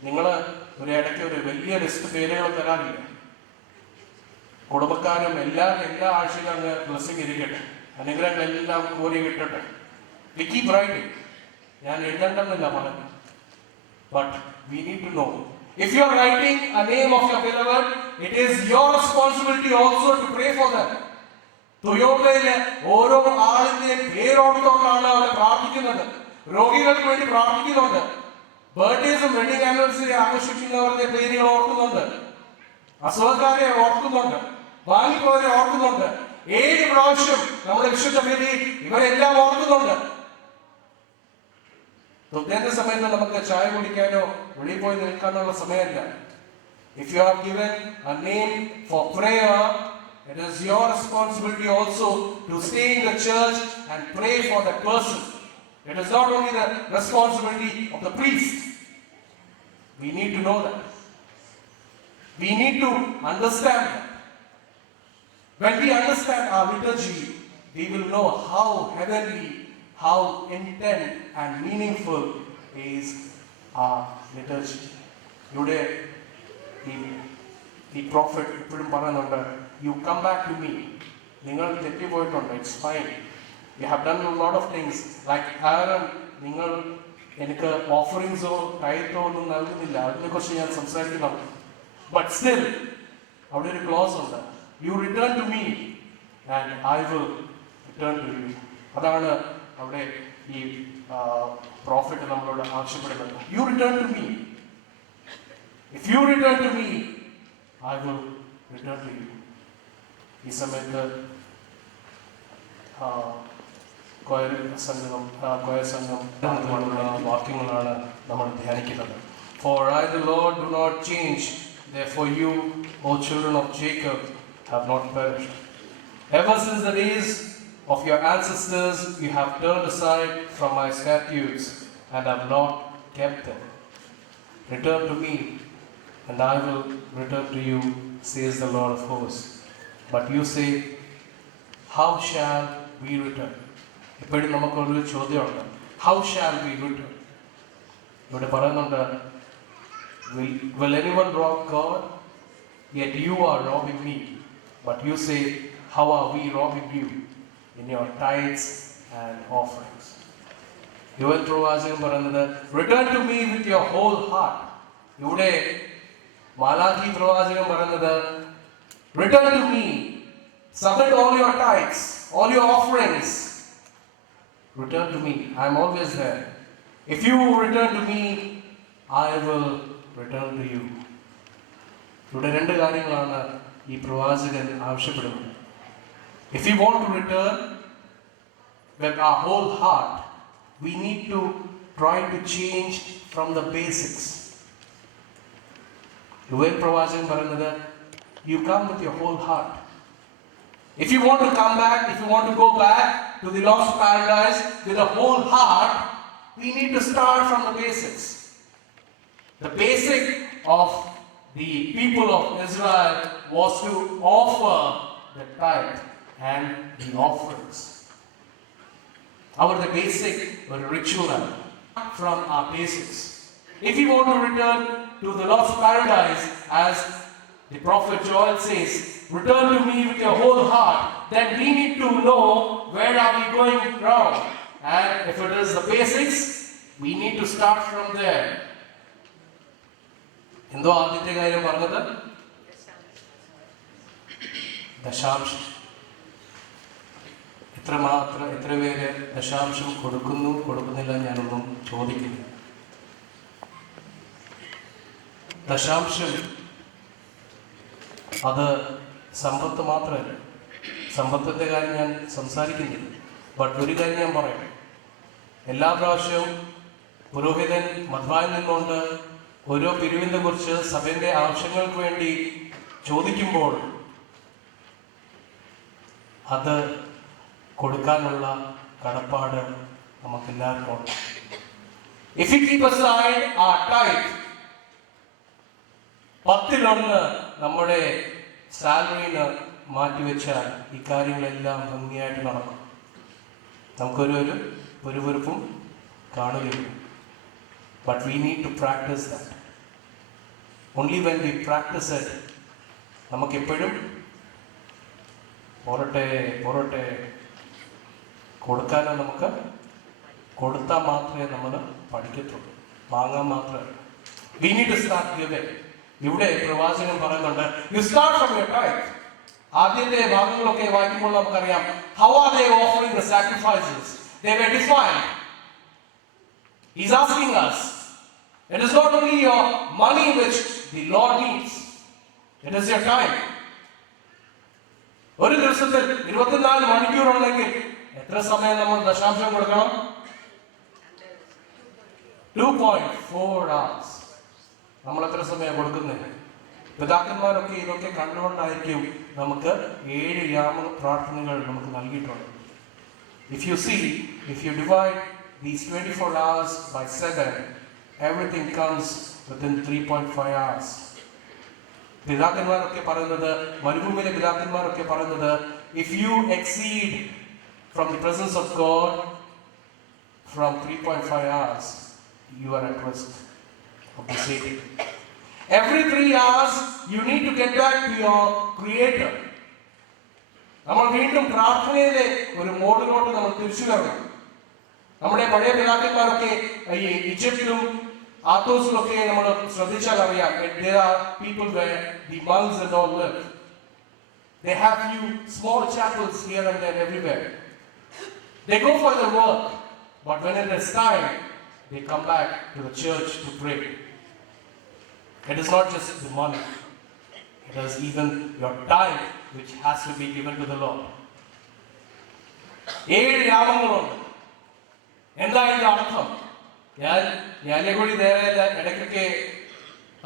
നിങ്ങൾ ഒരു ഇടയ്ക്ക് ഒരു വലിയ ലിസ്റ്റ് പേരുകൾ തരാറില്ല. കുടുംബക്കാരും എല്ലാ ആഴ്ചയിലും അങ്ങ് ബ്ലെസ്സിങ് ഇരിക്കട്ടെ, അനുഗ്രഹങ്ങളെല്ലാം കോരി കിട്ടട്ടെ. We keep writing. ഞാൻ എഴുതണ്ടെന്നില്ല പറഞ്ഞു. But we need to know. If you are writing a name of your beloved, it is your responsibility also to pray for them. തുയോബയിലെ ഓരോ ആളിന്റെയും പേരോർത്തുകൊണ്ടാണ് അവർ പ്രാർത്ഥിക്കുന്നത്. രോഗികൾക്ക് വേണ്ടി പ്രാർത്ഥിക്കുന്നുണ്ട്. ബർത്ത്ഡേസും വെഡിങ് ആനിവേഴ്സറി ആഘോഷിക്കുന്നവരുടെ പേരുകൾ ഓർക്കുന്നുണ്ട്. അസുഖക്കാരെ ഓർക്കുന്നുണ്ട്. വാങ്ങിപ്പോവരെ ഓർക്കുന്നുണ്ട്. 7 പ്രാവശ്യം നമ്മുടെ വിശുദ്ധ പേര് ഇവരെല്ലാം ഓർക്കുന്നുണ്ട്. തുദ്ദേന്റെ സമയത്ത് നമുക്ക് ചായ കുടിക്കാനോ വെളിയിൽ പോയി നിൽക്കാനുള്ള സമയമല്ല. If you have given a name for prayer, it is your responsibility also to stay in the church and pray for that person. It is not only the responsibility of the priest. We need to know that. We need to understand that. When we understand our liturgy, we will know how heavenly, how intent and meaningful is our liturgy. ഇവിടെ ഈ prophet ഇപ്പോഴും പറയുന്നുണ്ട്, you come back to me. നിങ്ങൾ തെറ്റിപ്പോയിട്ടുണ്ട്, it's fine. You have done a lot of things. Like Aaron, നിങ്ങൾ എനിക്ക് ഓഫറിങ്സോ ടൈത്തോ ഒന്നും നൽകുന്നില്ല. അതിനെക്കുറിച്ച് ഞാൻ സംസാരിക്കണം. But still, അവിടെ ഒരു ക്ലോസ് ഉണ്ട്. You return to me and I will return to you. അതാണ് അവിടെ ഈ പ്രോഫറ്റ് നമ്മളോട് ആവശ്യപ്പെടുന്നത്. You return to me. If you return to me, I will return to you. ഈ സമയത്ത് കൊയർ സംഘം വാക്യങ്ങളാണ് നമ്മൾ ധ്യാനിക്കുന്നത്. For I, the Lord, do not change. Therefore you, O children of Jacob, have not perished. Ever since the days of your ancestors, you have turned aside from my statutes and have not kept them. Return to me, and I will return to you, says the Lord of hosts. But you say, how shall we return? ഇപ്പോഴും നമുക്കൊരു ചോദ്യമുണ്ട്. How shall we return? ഇവിടെ പറയുന്നുണ്ട്, will anyone rob God? Yet you are robbing me. But you say, how are we robbing you? In your tithes and offerings. യുവൽ പ്രവാചകൻ പറയുന്നത് return to me with your whole heart. ഇവിടെ മാലാഖി പ്രവാചകൻ പറയുന്നത് return to me, submit all your tithes, all your offerings. Return to me. I am always there. If you return to me, I will return to you. ഇവിടെ രണ്ട് കാര്യങ്ങളാണ് ഈ പ്രവാചകൻ ആവശ്യപ്പെടുന്നത്. If we want to return with our whole heart, we need to try to change from the basics. Yuval പ്രവാചകൻ പറയുന്നത് you come with your whole heart. If you want to come back, if you want to go back to the lost paradise with a whole heart, we need to start from the basics. The basic of the people of Israel was to offer the tithe and the offerings. Our the basic ritual from our basics. If you want to return to the lost paradise, as the prophet Joel says, return to me with your whole heart, then we need to know where are we going wrong. And if it is the basics, we need to start from there. എന്തോ ആദ്യത്തെ കാര്യം പറഞ്ഞത് ദശാംശം. എത്ര പേര് ദശാംശം കൊടുക്കുന്നില്ല ഞാനൊന്നും ചോദിക്കുന്നു. ദശാംശം അത് സമ്പത്ത് മാത്രമല്ല. സമ്പത്തിൻ്റെ കാര്യം ഞാൻ സംസാരിക്കുന്നില്ല. ബട്ട് ഒരു കാര്യം ഞാൻ പറയാം. എല്ലാ പ്രാവശ്യവും പുരോഹിതൻ മദ്ബായിൽ നിന്നുകൊണ്ട് ഓരോ പിരിവിനെ കുറിച്ച് സഭയുടെ ആവശ്യങ്ങൾക്ക് വേണ്ടി ചോദിക്കുമ്പോൾ അത് കൊടുക്കാനുള്ള കടപ്പാട് നമുക്കെല്ലാവർക്കും ഉണ്ട്. If we keep aside our tithe, 10% നമ്മുടെ സാലറിന് മാറ്റിവെച്ചാൽ ഈ കാര്യങ്ങളെല്ലാം ഭംഗിയായിട്ട് നടക്കും. നമുക്കൊരു പൊരുപൊരുപ്പും കാണുകയില്ല. But we need to practice that. Only when we practice it, നമുക്കെപ്പോഴും പോരട്ടെ കൊടുക്കാനും നമുക്ക് കൊടുത്താൽ മാത്രമേ നമ്മൾ പഠിക്കത്തുള്ളൂ, വാങ്ങാൻ മാത്രമല്ല. We need to start giving. ഇവിടെ പ്രവാചകൻ പറയുന്നുണ്ട് you start from your tithe. ആദ്യത്തെ ഭാഗങ്ങളൊക്കെ വായിക്കുമ്പോൾ നമുക്കറിയാം how are they offering the sacrifices. They were defined. He's asking us, it is not only your money which the Lord needs, it is your time. ഒരു ദിവസത്തിൽ 24 മണിക്കൂറുണ്ടെങ്കിൽ എത്ര സമയം നമ്മൾ ദശാംശം കൊടുക്കണം? 2.4 hours. നമ്മൾ എത്ര സമയം കൊടുക്കുന്നത്? പിതാക്കന്മാരൊക്കെ ഇതൊക്കെ കണ്ടുകൊണ്ടായിരിക്കും നമുക്ക് 7 യാമ പ്രാർത്ഥനകൾ നമുക്ക് നൽകിയിട്ടുണ്ട്. If you divide these 24 hours by 7, everything comes within 3.5 hours. പിതാക്കന്മാരൊക്കെ പറയുന്നത്, മരുഭൂമിയിലെ പിതാക്കന്മാരൊക്കെ പറയുന്നത്, if you exceed from the presence of God from 3.5 hours, you are at risk of the Satan. Every 3 hours you need to get back to your Creator. നമ്മൾ വീണ്ടും പ്രാർത്ഥനയിലെ ഒരു മോഡിലോട്ട് നമ്മൾ തിരിച്ചു വരണം. നമ്മുടെ പഴയ പിതാക്കന്മാരൊക്കെ ഈ ഈജിപ്തിലും ആത്തോസിലൊക്കെ നമ്മൾ ശ്രദ്ധിച്ചാൽ അറിയാം. There are people where the monks and all live. They have few small chapels here and there everywhere. They go for the work, but when it is time, they come back to the church to pray. It is not just the money. It is even your time which has to be given to the Lord. 7 യാമങ്ങളുണ്ട്. എന്താ ഇതിന്റെ അർത്ഥം? ഞാൻ കൂടി നേരെ ഇടയ്ക്കൊക്കെ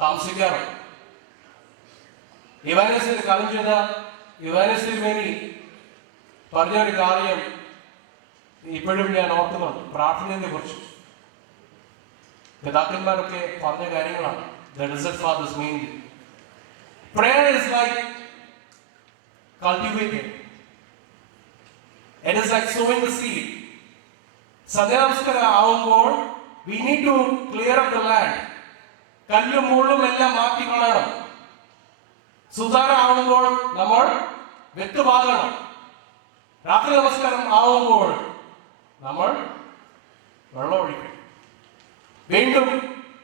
താമസിക്കാറുണ്ട്. ഇവാനസിൽ കാലം ചെയ്ത ഇവാനസിൽ വേണ്ടി പറഞ്ഞൊരു കാര്യം ഇപ്പോഴും ഞാൻ ഓർക്കുന്നുണ്ട്. പ്രാർത്ഥനയെ കുറിച്ച് പിതാക്കന്മാരൊക്കെ പറഞ്ഞ കാര്യങ്ങളാണ്. The desert fathers mainly. Prayer is like cultivating. It is like sowing the seed. സന്ധ്യാനമസ്കാരം ആവുമ്പോൾ we need to clear up the land. കല്ലും മുള്ളും എല്ലാം മാറ്റി കളയണം. സുധാര ആവുമ്പോൾ നമ്മൾ വിത്ത് പാകണം. രാത്രി നമസ്കാരം ആവുമ്പോൾ നമ്മൾ വെള്ളം ഒഴിക്കണം. വീണ്ടും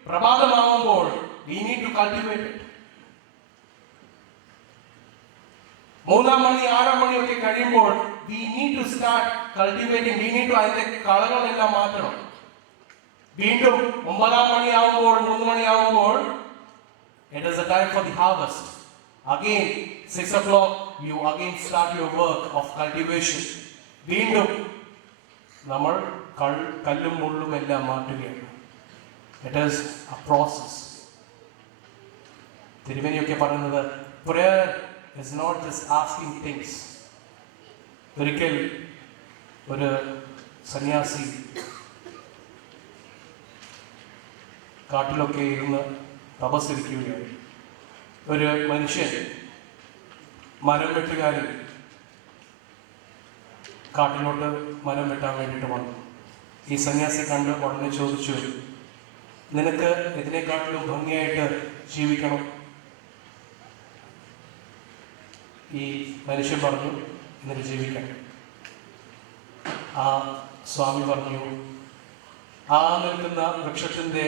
പ്രഭാതമാകുമ്പോൾ we need to cultivate it. 3 മണി 6 മണിയൊക്കെ കഴിയുമ്പോൾ we need to start cultivating. we need to അതിന്റെ കളകളെല്ലാം മാറ്റണം. വീണ്ടും 9 മണിയാവുമ്പോൾ 3 മണിയാവുമ്പോൾ it is a time for the harvest. Again 6 o'clock you again start your work of cultivation. വീണ്ടും നമ്മൾ കല്ലും മുള്ളും എല്ലാം മാറ്റുകയാണ്. It is a process. തിരുമേനിയൊക്കെ പറയുന്നത് prayer is not just asking things. ഒരിക്കൽ ഒരു സന്യാസി കാട്ടിലൊക്കെ ഇരുന്ന് തപസ്സിരിക്കുകയാണ്. ഒരു മനുഷ്യൻ മരം വെട്ടുകാരൻ കാട്ടിലോട്ട് മരം വെട്ടാൻ വേണ്ടിയിട്ട് വന്നു. ഈ സന്യാസി കണ്ട് ഉടനെ ചോദിച്ചു, നിനക്ക് ഇതിനെക്കാട്ടിലും ഭംഗിയായിട്ട് ജീവിക്കണം? ഈ മനുഷ്യൻ പറഞ്ഞു, എന്നിട്ട് ജീവിക്കണം. ആ സ്വാമി പറഞ്ഞു, ആ നിൽക്കുന്ന വൃക്ഷത്തിൻ്റെ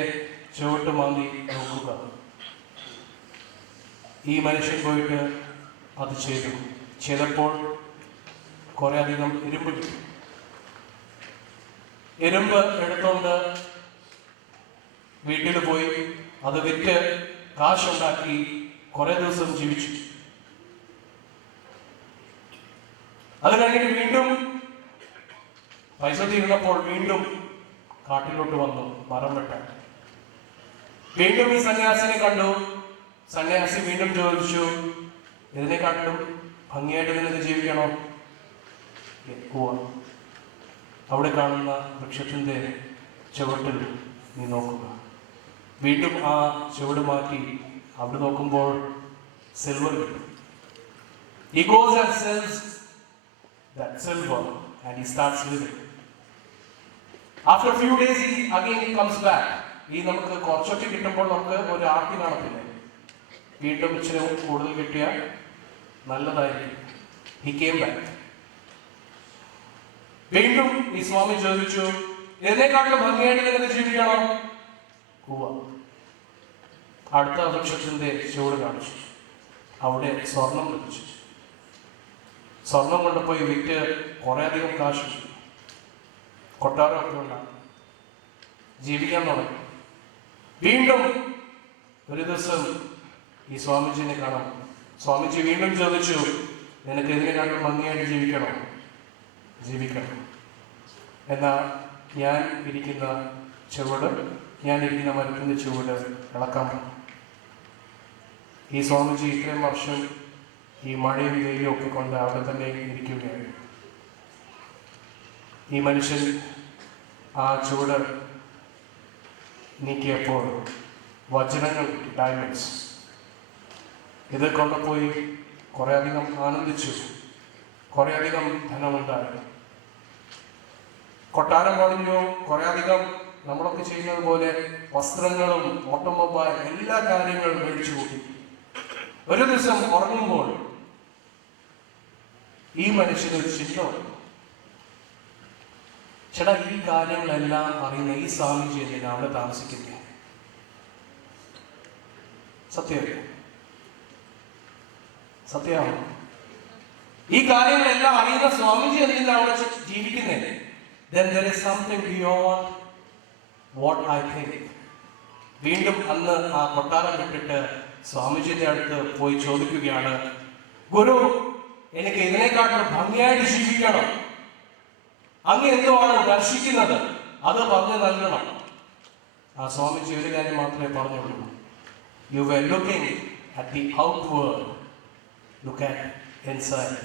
ചുവട്ട് മാന്തി നോക്കുക. ഈ മനുഷ്യൻ പോയിട്ട് അത് ചെയ്തപ്പോൾ കുറെ അധികം ഇരുമ്പ് കിട്ടി. ഇരുമ്പ് എടുത്തുകൊണ്ട് വീട്ടിൽ പോയി അത് വിറ്റ് കാശുണ്ടാക്കി കുറെ ദിവസം ജീവിച്ചു. അത് കഴിഞ്ഞിട്ട് വീണ്ടും പൈസ തീർന്നപ്പോൾ വീണ്ടും കാട്ടിലോട്ട് വന്നു മരം വെട്ടാൻ. വീണ്ടും ഈ സന്യാസിനെ കണ്ടു. സന്യാസി വീണ്ടും ചോദിച്ചു, ഇതിനെക്കാട്ടിലും ഭംഗിയായിട്ട് നിനക്ക് ജീവിക്കണോ? അവിടെ കാണുന്ന വൃക്ഷത്തിൻ്റെ ചുവട്ടിൽ നീ നോക്കുക. വീണ്ടും ആ ചുവട് മാറ്റി അവിടെ നോക്കുമ്പോൾ സിൽവർ കിട്ടും. He goes and sells that silver and he starts living. After a few days he comes back. ഈ നമുക്ക് കുറച്ചൊക്കെ കിട്ടുമ്പോൾ നമുക്ക് ഒരു ആർത്തി കാണത്തില്ല. വീണ്ടും ഇച്ചിരി കൂടുതൽ കിട്ടിയാൽ നല്ലതായിരിക്കും. He came back. വീണ്ടും ഈ സ്വാമി ചോദിച്ചു, ഇതിനെക്കാട്ടിലും ഭംഗിയായിട്ട് നിനക്ക് ജീവിക്കണം? അടുത്ത വൃക്ഷത്തിന്റെ ചുവട് കാണിച്ചു. അവിടെ സ്വർണം ലഭിച്ചു. സ്വർണം കൊണ്ടുപോയി വിറ്റ് കുറെ അധികം കാശ്, കൊട്ടാരമൊക്കെ ഉണ്ടാകും, ജീവിക്കാൻ തുടങ്ങി. വീണ്ടും ഒരു ദിവസം ഈ സ്വാമിജിനെ കാണാം. സ്വാമിജി വീണ്ടും ചോദിച്ചു, നിനക്ക് ഇതിനെക്കാട്ടിലും ഭംഗിയായിട്ട് ജീവിക്കണം? ജീവിക്കണം. എന്നാൽ ഞാൻ ഇരിക്കുന്ന മരത്തിൻ്റെ ചുവട് ഇളക്കാൻ പോകും. ഈ സ്വാമിജി ഇത്രയും വർഷം ഈ മഴയും വെയിലും ഒക്കെ കൊണ്ട് അവിടെ തന്നെ ഇരിക്കുകയാണ്. ഈ മനുഷ്യൻ ആ ചുവട് നീക്കിയപ്പോൾ വജ്രങ്ങൾ, ഡയമണ്ട്സ്, ഇത് കൊണ്ടുപോയി കുറേ അധികം ആനന്ദിച്ചു. കുറേ അധികം ധനമുണ്ടായി. കൊട്ടാരം പണിഞ്ഞു. കുറേ അധികം നമ്മളൊക്കെ ചെയ്യുന്നത് പോലെ വസ്ത്രങ്ങളും ഓട്ടോമൊബൈൽ എല്ലാ കാര്യങ്ങളും മേടിച്ചു കൂട്ടി. ഒരു ദിവസം ഉറങ്ങുമ്പോൾ ഈ മനുഷ്യനൊരു ചിന്ത വന്നു. ചേട്ടാ, ഈ കാര്യങ്ങളെല്ലാം അറിയുന്ന ഈ സ്വാമിജി എന്തിനാ അവിടെ താമസിക്കുന്നത്? സത്യമാണോ? ഈ കാര്യങ്ങളെല്ലാം അറിയുന്ന സ്വാമിജി എന്തിനാ അവിടെ ജീവിക്കുന്നത്? Then there is something beyond what I think. വീണ്ടും അന്ന് ആ കൊട്ടാരം വിട്ടിട്ട് സ്വാമിജിയുടെ അടുത്ത് പോയി ചോദിക്കുകയാണ്, ഗുരു, എനിക്ക് ഇതിനെക്കാട്ടിലും ഭംഗിയായിട്ട് ജീവിക്കണം. അങ്ങ് എന്തുവാണ് ദർശിക്കുന്നത്? അത് പറഞ്ഞു നൽകണം. ആ സ്വാമിജി ഒരു കാര്യം മാത്രമേ പറഞ്ഞുള്ളൂ. You were looking at the outward. Look at inside.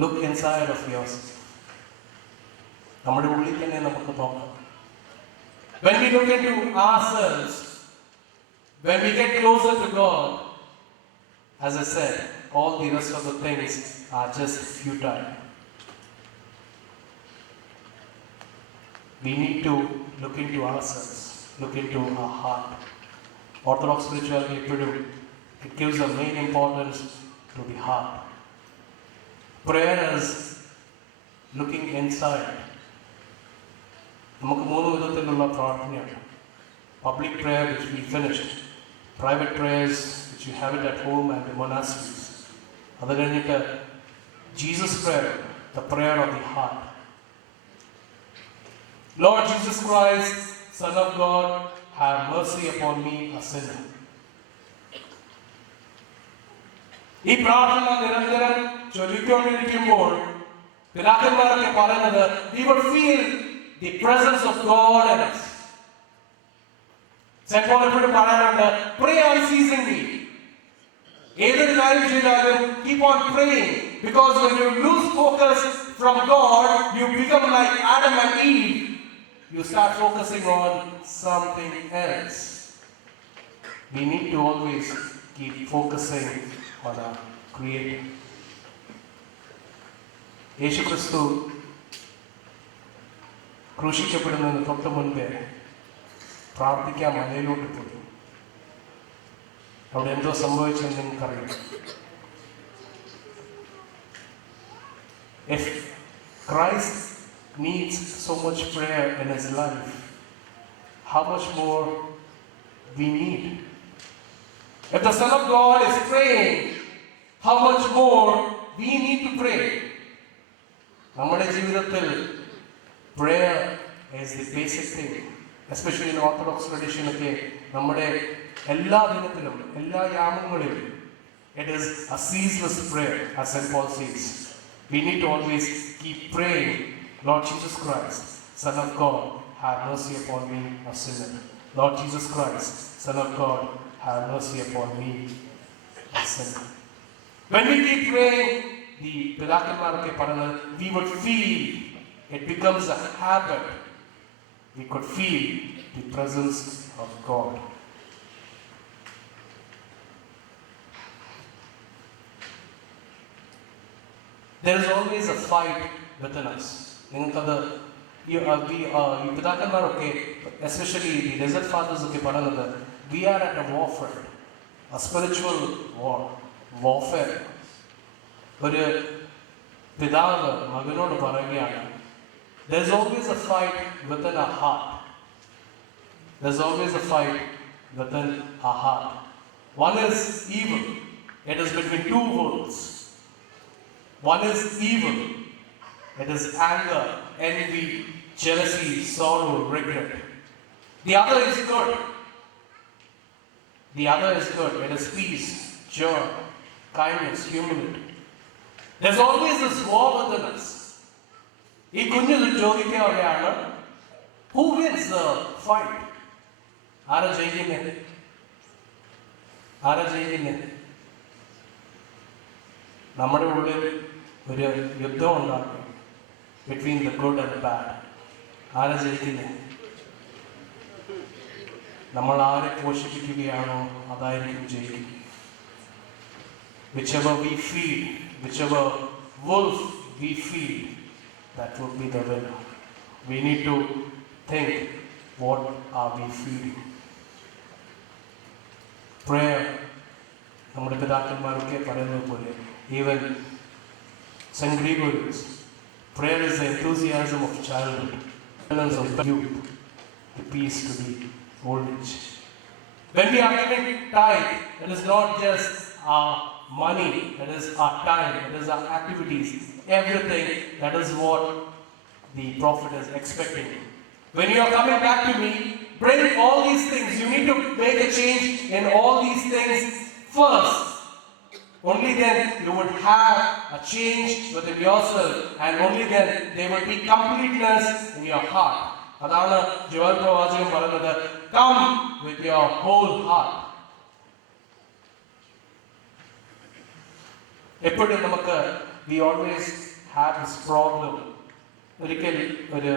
Look inside of yourself. നമ്മുടെ ഉള്ളിൽ തന്നെ നമുക്ക് നോക്കാം. When we look into ourselves, when we get closer to God, as I said, all the rest of the things are just futile. We need to look into ourselves, look into our heart. Orthodox spirituality, it gives a main importance to the heart. Prayer is looking inside. നമുക്ക് 3 വിധത്തിലുള്ള പ്രാർത്ഥനയാണ്. Public prayer, which we finished. Private prayers, which you have it at home and the monasteries. അത് കഴിഞ്ഞിട്ട് Jesus prayer, the prayer of the heart. Lord Jesus Christ, Son of God, have mercy upon me, a sinner. ഈ പ്രാർത്ഥന നിരന്തരം ചൊല്ലിക്കൊണ്ടിരിക്കുമ്പോൾ പിതാക്കന്മാരൊക്കെ പറയുന്നത് we will feel the presence of God in us. Saint Paul എപ്പോഴും പറയാറുണ്ട് pray unceasingly. ഏതൊരു കാര്യം ചെയ്താലും keep on praying, because when you lose focus from God, you become like Adam and Eve. You start focusing on something else. We need to always keep focusing on our Creator. യേശു ക്രിസ്തു ക്രൂശിക്കപ്പെടുന്നതിന് തൊട്ട് മുൻപേ പ്രാർത്ഥിക്കാൻ മലയിലോട്ട് പോയി. അവിടെ എന്തോ സംഭവിച്ചെന്ന് നിങ്ങൾക്കറിയാം. If Christ needs so much prayer in his life, how much more we need? If the Son of God is praying, how much more we need to pray? നമ്മുടെ ജീവിതത്തിൽ prayer is the basic thing. Especially in Orthodox tradition ഒക്കെ നമ്മുടെ എല്ലാ ദിനത്തിലും എല്ലാ യാമങ്ങളിലും it is a ceaseless prayer, as St. Paul says. We need to always keep praying, Lord Jesus Christ, Son of God, have mercy upon me, a sinner. Lord Jesus Christ, Son of God, have mercy upon me, a sinner. When we keep praying, the പിതാക്കന്മാരൊക്കെ പറയുന്നത് we would feel, it becomes a habit. We could feel the presence of God. There is always a fight within us. നിങ്ങൾക്കത് ഈ പിതാക്കന്മാരൊക്കെ, especially the desert fathers ഒക്കെ പറയുന്നത് we are at a warfare, a spiritual warfare. ഒരു പിതാവ് മകനോട് പറയുകയാണ്, there's always a fight within our heart. There's always a fight within our heart. One is evil. It is between two worlds. One is evil. It is anger, envy, jealousy, sorrow, regret. The other is good. The other is good. It is peace, joy, kindness, humility. There's always this war within us. ഈ കുഞ്ഞിൽ ചോദിക്കുകയാണ്, who wins the fight? ആരാ ജയിക്കുന്നത്? ആരാ ജയിക്കുന്നത്? നമ്മുടെ ഉള്ളിൽ ഒരു യുദ്ധം ഉണ്ടാക്കും between the good and the bad. ആരാ ജയിക്കുന്നത്? നമ്മൾ ആരെ പോഷിപ്പിക്കുകയാണോ അതായിരിക്കും ജയിക്കുന്നത്. Whichever we feed, whichever wolf we feed, that would be the winner. We need to think, what are we feeding? Prayer, നമ്മുടെ പിതാക്കന്മാരൊക്കെ പറയുന്നത് പോലെ, even St. Gregorius, prayer is the enthusiasm of childhood, balance of youth, the peace to the old age. When we are giving tithe, it is not just our money, it is our time, it is our activities, everything. That is what the prophet is expecting. When you are coming back to me, bring all these things. You need to make a change in all these things first. Only then you would have a change within yourself, and only then there will be completeness in your heart. അതാണ് ജോൽ പ്രവാചകൻ പറയുന്നത്, come with your whole heart. എപ്പോഴും നമുക്ക് we always have this problem. ഒരിക്കൽ ഒരു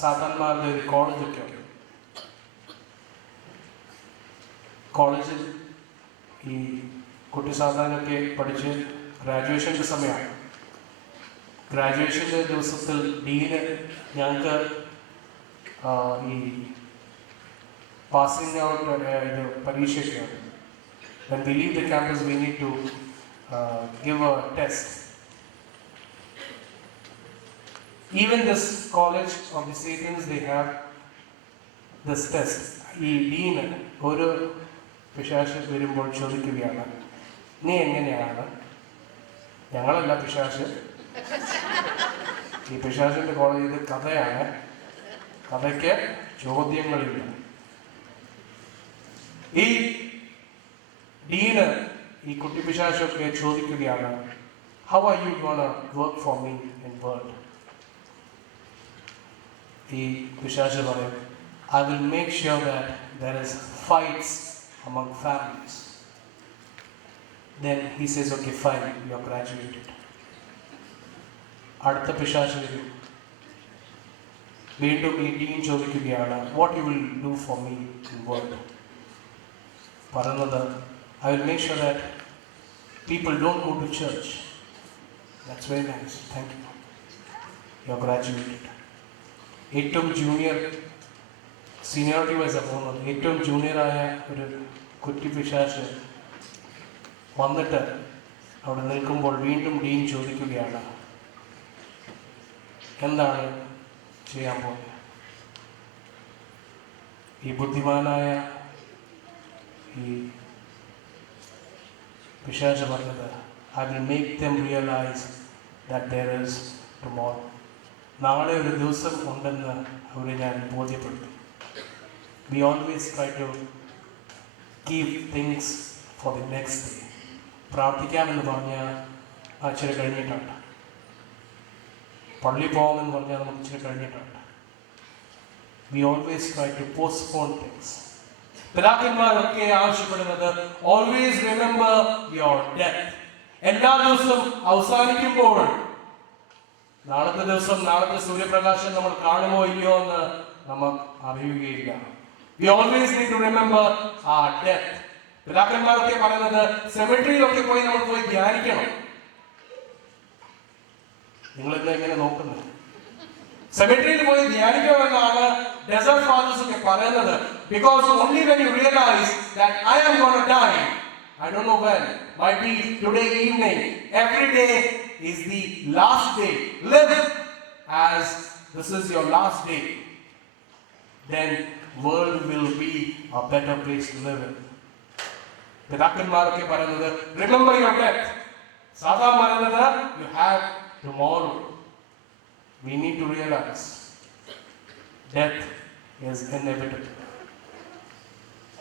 സാധാരണ ഒരു കോളേജൊക്കെ ഉണ്ട്. കോളേജിൽ ഈ കുട്ടി സാധാരണയൊക്കെ പഠിച്ച് ഗ്രാജുവേഷൻ്റെ സമയമാണ്. ഗ്രാജുവേഷൻ്റെ ദിവസത്തിൽ ഡീന് ഞങ്ങൾക്ക് ഈ പാസിംഗ് ഔട്ട് ഇത് പരീക്ഷയൊക്കെയാണ്. When we leave the campus, we need to give a test. Even this college of the Satans, they have this test. ഈ ഡീന് ഒരു പിശാച് വരുമ്പോൾ ചോദിക്കുകയാണ്, നീ എങ്ങനെയാണ്? ഞങ്ങളല്ല പിശാച്, ഈ പിശാചിന്റെ കോളേജ് ഇത് കഥയാണ്, കഥയ്ക്ക് ചോദ്യങ്ങളില്ല. ഈ ഡീന് ഈ കുട്ടി പിശാചൊക്കെ ചോദിക്കുകയാണ്, how are you gonna work for me in world? ഈ പിശാച് പറയും, I will make sure that there is fights among families. Then he says, okay fine, you are graduated. അടുത്ത പിശാച് വരും, വീണ്ടും ഈ ഡീൻ ചോദിക്കുകയാണ്, what you will do for me in world? പറയുന്നത്, I will make sure that people don't go to church. That's very nice, thank you. You are graduated. ഏറ്റവും junior, seniority vice പോകുന്നത്, ഏറ്റവും ജൂനിയറായ ഒരു കുറ്റി പിശാച് വന്നിട്ട് അവിടെ നിൽക്കുമ്പോൾ വീണ്ടും ഡീൻ ചോദിക്കുകയാണ്, എന്താണ് ചെയ്യാൻ പോകുന്നത്? ഈ ബുദ്ധിമാനായ ഈ പിശാച് പറഞ്ഞത്, I will make them realize that there is tomorrow. നാളെ ഒരു ദിവസം ഉണ്ടെന്ന് അവരെ ഞാൻ ബോധ്യപ്പെടുത്തും. We always try to keep things for the next day. പ്രാർത്ഥിക്കാമെന്ന് പറഞ്ഞാൽ ഇച്ചിരി കഴിഞ്ഞിട്ടുണ്ട്, പള്ളി പോകാമെന്ന് പറഞ്ഞാൽ നമുക്ക് ഇച്ചിരി കഴിഞ്ഞിട്ടുണ്ട്. We always try to postpone things. പിതാക്കന്മാരൊക്കെ ആവശ്യപ്പെടുന്നത്, always remember your death. എല്ലാ ദിവസവും അവസാനിക്കുമ്പോൾ, നാളത്തെ ദിവസം, നാളത്തെ സൂര്യപ്രകാശം നമ്മൾ കാണുമോ ഇല്ലയോ എന്ന് നമ്മൾ അറിയുകയില്ല. We always need to remember our death. പിതാക്കന്മാരൊക്കെ പറയുന്നത്, സെമിട്രിയിലൊക്കെ പോയി നമ്മൾ പോയി ധ്യാനിക്കണം. നിങ്ങളെന്താ ഇങ്ങനെ നോക്കുന്നത്? സെമിട്രിയിൽ പോയി ധ്യാനിക്കണമെന്നാണ് ഡെസർട്ട് ഫാദേഴ്സ് ഒക്കെ പറയുന്നത്. Because only when you realize that I am going to die, I don't know when, might be today evening, every day is the last day. Live as this is your last day. Then world will be a better place to live in. പിതാക്കന്മാരൊക്കെ പറയുന്നത്, remember your death. സാധാ പറയുന്നത്, you have tomorrow. We need to realize death is inevitable.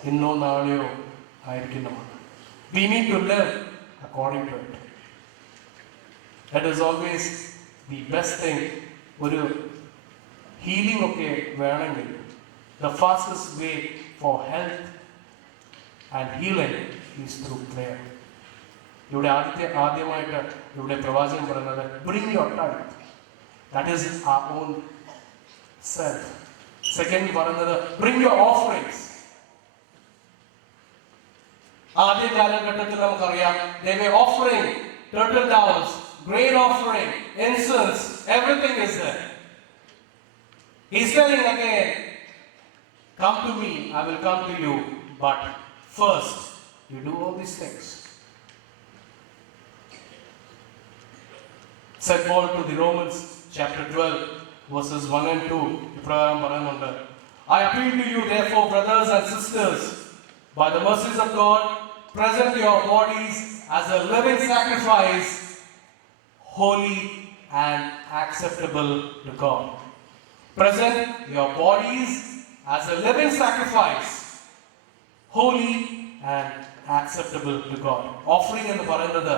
ഇന്നോ നാളെയോ ആയിരിക്കുന്നതാണ്. We need to live according to it. That is always the best thing. ഒരു healing ഒക്കെ വേണമെങ്കിൽ, the fastest way for health and healing is through prayer. ഇവിടെ ആദ്യമായിട്ട് ഇവിടെ പ്രവാചകൻ പറയുന്നത്, bring your tithe. That is our own self. Second പറയുന്നത്, bring your offerings. ആദ്യ കാലഘട്ടത്തിൽ നമുക്കറിയാം, they were offering turtle doves, grain offering, incense, everything is there. He's telling again, come to me, I will come to you, but first you do all these things. Said Paul to the Romans chapter 12 verses 1 and 2, ഇപ്രകാരം പറയുന്നുണ്ട്, I appeal to you therefore, brothers and sisters, by the mercies of God, present your bodies as a living sacrifice, holy and acceptable to God. Present your bodies as a living sacrifice, holy and acceptable to God. Offering എന്ന് പറയുന്നത്,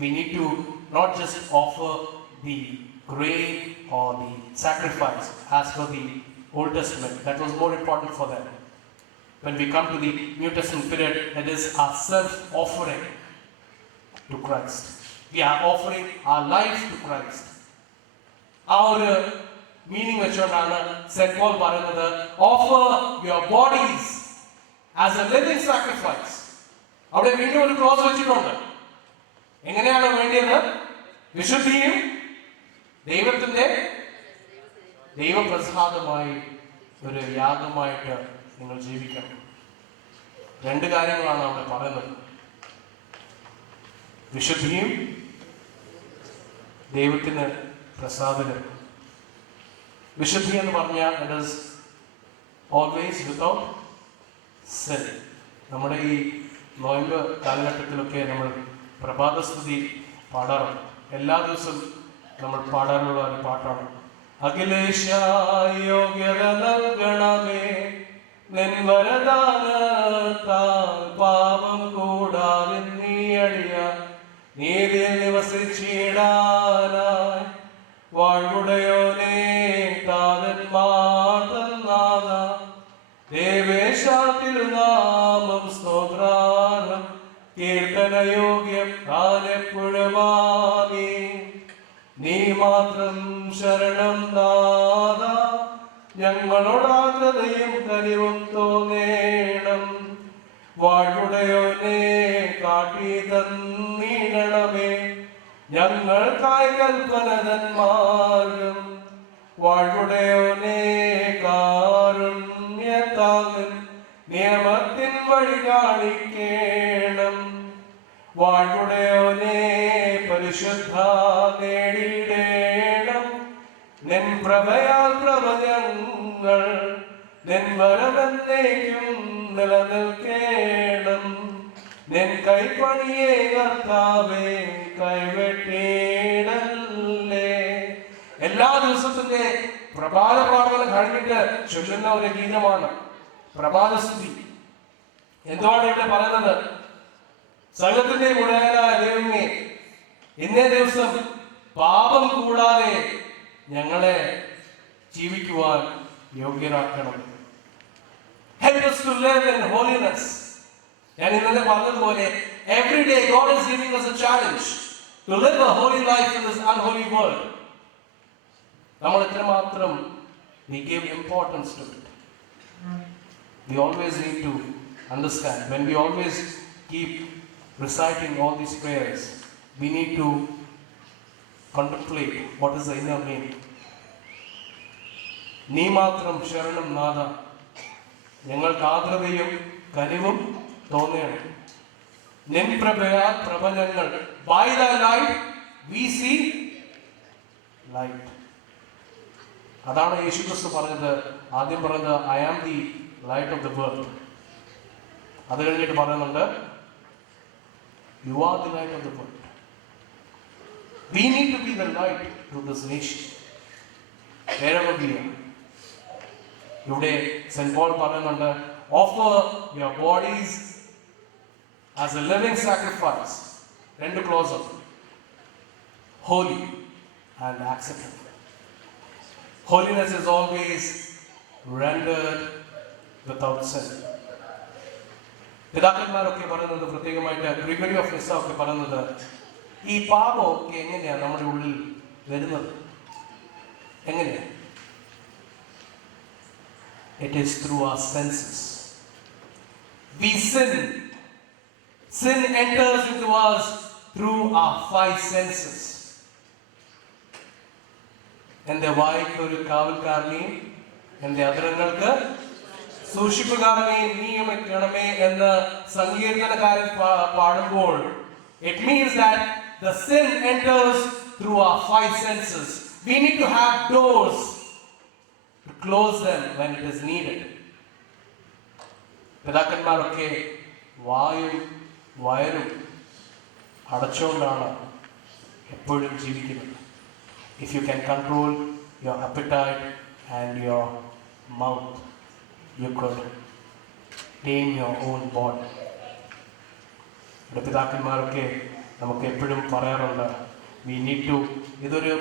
we need to not just offer the grain or the sacrifice as per the Old Testament. That was more important for them. When we come to the New Testament period, it is our self-offering to Christ. We are offering our life to Christ. Our meaning വെച്ചുകൊണ്ടാണ് St. Paul പറയുന്നത്, offer your bodies as a living sacrifice. അവിടെ വീണ്ടും ഒരു close വെച്ചിട്ടുണ്ട്. എങ്ങനെയാണ് വേണ്ടിയത്? വിശുദ്ധിയും ദൈവത്തിന്റെ ദൈവപ്രസാദമായി ഒരു യാഗമായിട്ട് നിങ്ങൾ ജീവിക്കണം. രണ്ട് കാര്യങ്ങളാണ് അവിടെ പറയുന്നത്, വിശുദ്ധിയും ദൈവത്തിന് പ്രസാദനം. വിശുദ്ധി എന്ന് പറഞ്ഞാൽ it is always without sin. നമ്മുടെ ഈ നോയമ്പ് കാലഘട്ടത്തിലൊക്കെ നമ്മൾ പ്രഭാതസ്തുതി പാടാറുണ്ട്. എല്ലാ ദിവസവും നമ്മൾ പാടാറുള്ള ഒരു പാട്ടാണ്. അഖിലേശ യോഗ്യത നൽകണമേ നിൻ വരദാനത്താൽ പാപം കൂടാതെ നീ അടിയ നീതിയിൽ നിവസിച്ചിടാനായി വാഴുടയോനേ താതന്മാർ തന്നാഥ ദേവേശ തിരുനാമം സ്തോത്രാർഹം കീർത്തനയോഗ്യം താനെപ്പോഴുമാമീ. നീ മാത്രം ശരണം നാഥ ഞങ്ങളോടാഗ്രതയും കനിവും തോന്നേണം. വാഴുടയോനെ കാട്ടി തന്നിടണമേ ഞങ്ങൾക്കായി കൽപ്പനതന്മാർഗം. വാഴുടയോനെ കാരുണ്യത്താകൻ നിയമത്തിൻ വഴി കാണിക്കേണം. വാഴുടയോനെ പരിശുദ്ധ നേടിയിടേണം. നിൻ പ്രഭയാൽ പ്രഭഞങ്ങൾ നിൻ വരമെന്നേക്കും നിലനിൽക്കേണം. നിൻ കൈപ്പണിയെ കർത്താവേ കൈവെട്ടിയിടല്ലേ. എല്ലാ ദിവസത്തിന്റെ പ്രഭാത പ്രാർത്ഥന കഴിഞ്ഞിട്ട് ചൊല്ലുന്ന ഒരു ഗീതമാണ് പ്രഭാതസ്തുതി. എന്തുവാണ് ഇവിടെ പറയുന്നത്? സകലത്തിന്റെ മുഴുവനായ ദൈവമേ, ഇന്നേ ദിവസം പാപം കൂടാതെ ഞങ്ങളെ ജീവിക്കുവാൻ യോഗ്യരാക്കണം. Help us to live in holiness. ഞാൻ ഇന്നലെ പറഞ്ഞതുപോലെ every day God is giving us a challenge to live a holy life in this unholy world. നമ്മൾ എത്രമാത്രം we give importance to it. We always need to understand, when we always keep reciting all these prayers, we need to contemplate what is the inner meaning. നീ മാത്രം ശരണം നാഥ ഞങ്ങൾക്ക് ആദ്രതയും കനിവും തോന്നണം. നിൻ പ്രഭയാൽ പ്രപഞ്ചങ്ങൾ by thy light we see light. അതാണ് യേശുക്രിസ്തു പറഞ്ഞത്. ആദ്യം പറഞ്ഞത് I am the light of the world. അത് കഴിഞ്ഞിട്ട് പറയുന്നുണ്ട് You are the light of the world. We need to be the light to this nation. Wherever we are. ഇവിടെ saint Paul പറയുന്നുണ്ട് offer your bodies as a living sacrifice. രണ്ട് close ഉണ്ട്. Holy and acceptable. Holiness is always rendered without sin. പിതാക്കന്മാരൊക്കെ പറയുന്നത്, പ്രത്യേകമായിട്ട് Gregory of Nisa ഒക്കെ പറയുന്നത്, ഈ പാപമൊക്കെ എങ്ങനെയാണ് നമ്മുടെ ഉള്ളിൽ വരുന്നത്? എങ്ങനെയാ? It is through our senses. We sin. Sin enters into us through our five senses. എന്റെ വായ്ക്ക് ഒരു കാവൽക്കാരനെയും എന്റെ അധരങ്ങൾക്ക് സൂക്ഷിപ്പുകാരനെയും നിയമിക്കണമേ എന്ന് സങ്കീർത്തനക്കാരൻ പാടുമ്പോൾ, it means that the sin enters through our five senses. We need to have doors to close them when it is needed. പിതാക്കന്മാരൊക്കെ വായും വയറും അടച്ചുകൊണ്ടാണ് എപ്പോഴും ജീവിക്കുന്നത്. If you can control your appetite and your mouth, you could tame your own body. പിതാക്കന്മാരൊക്കെ നമുക്ക് എപ്പോഴും പറയാറുണ്ട്, we need to, ഇതൊരു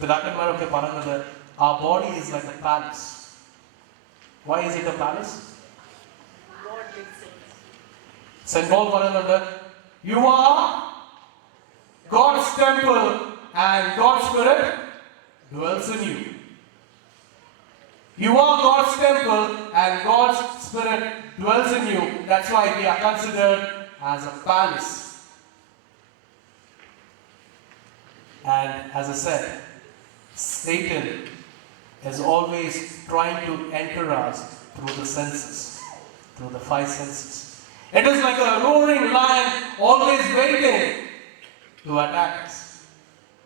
പിതാക്കന്മാരൊക്കെ പറയുന്നത്, our body is like a palace. Why is it a palace? Saint Paul പറയുന്നുണ്ട്, you are God's temple and God's Spirit dwells in you. You are God's temple and God's Spirit dwells in you. That's why we are considered as a palace. And as I said, Satan is always trying to enter us through the senses, through the five senses. It is like a roaring lion always waiting to attack us.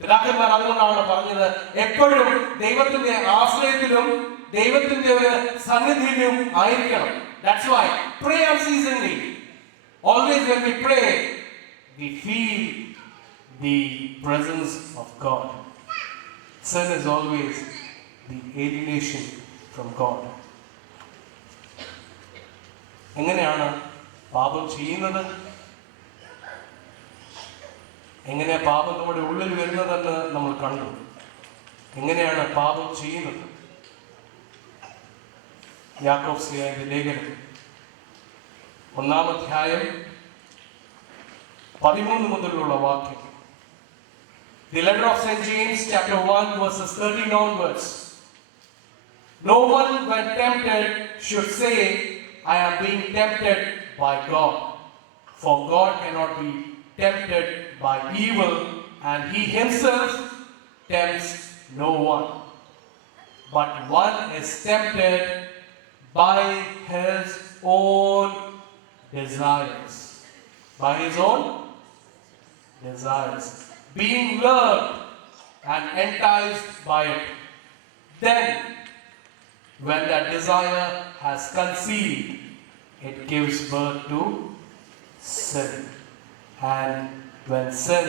പിതാക്കന്മാർ അതുകൊണ്ടാണ് പറഞ്ഞത് എപ്പോഴും ദൈവത്തിന്റെ ആശ്രയത്തിലും ദൈവത്തിന്റെ ഒരു സന്നിധിയിലും ആയിരിക്കണം. That's why pray unceasingly. Always when we pray, we feel the presence of God. Sin is always the alienation from God. എങ്ങനെയാണ് പാപം ചെയ്യുന്നത്? എങ്ങനെയാ പാപം നമ്മുടെ ഉള്ളിൽ വരുന്നതെന്ന് നമ്മൾ കണ്ടു. എങ്ങനെയാണ് പാപം ചെയ്യുന്നത്? യാക്കോബ് ശ്ലീഹായുടെ ലേഖനം 1-ാം അധ്യായം 13 മുതലുള്ള വാക്യം. The letter of St. James, chapter 1, verses 13 onwards. No one when tempted should say, I am being tempted by God. For God cannot be tempted by evil, and he himself tempts no one. But one is tempted by his own desires. By his own desires. Being lured and enticed by it. Then, when that desire has conceived, it gives birth to sin. And when sin,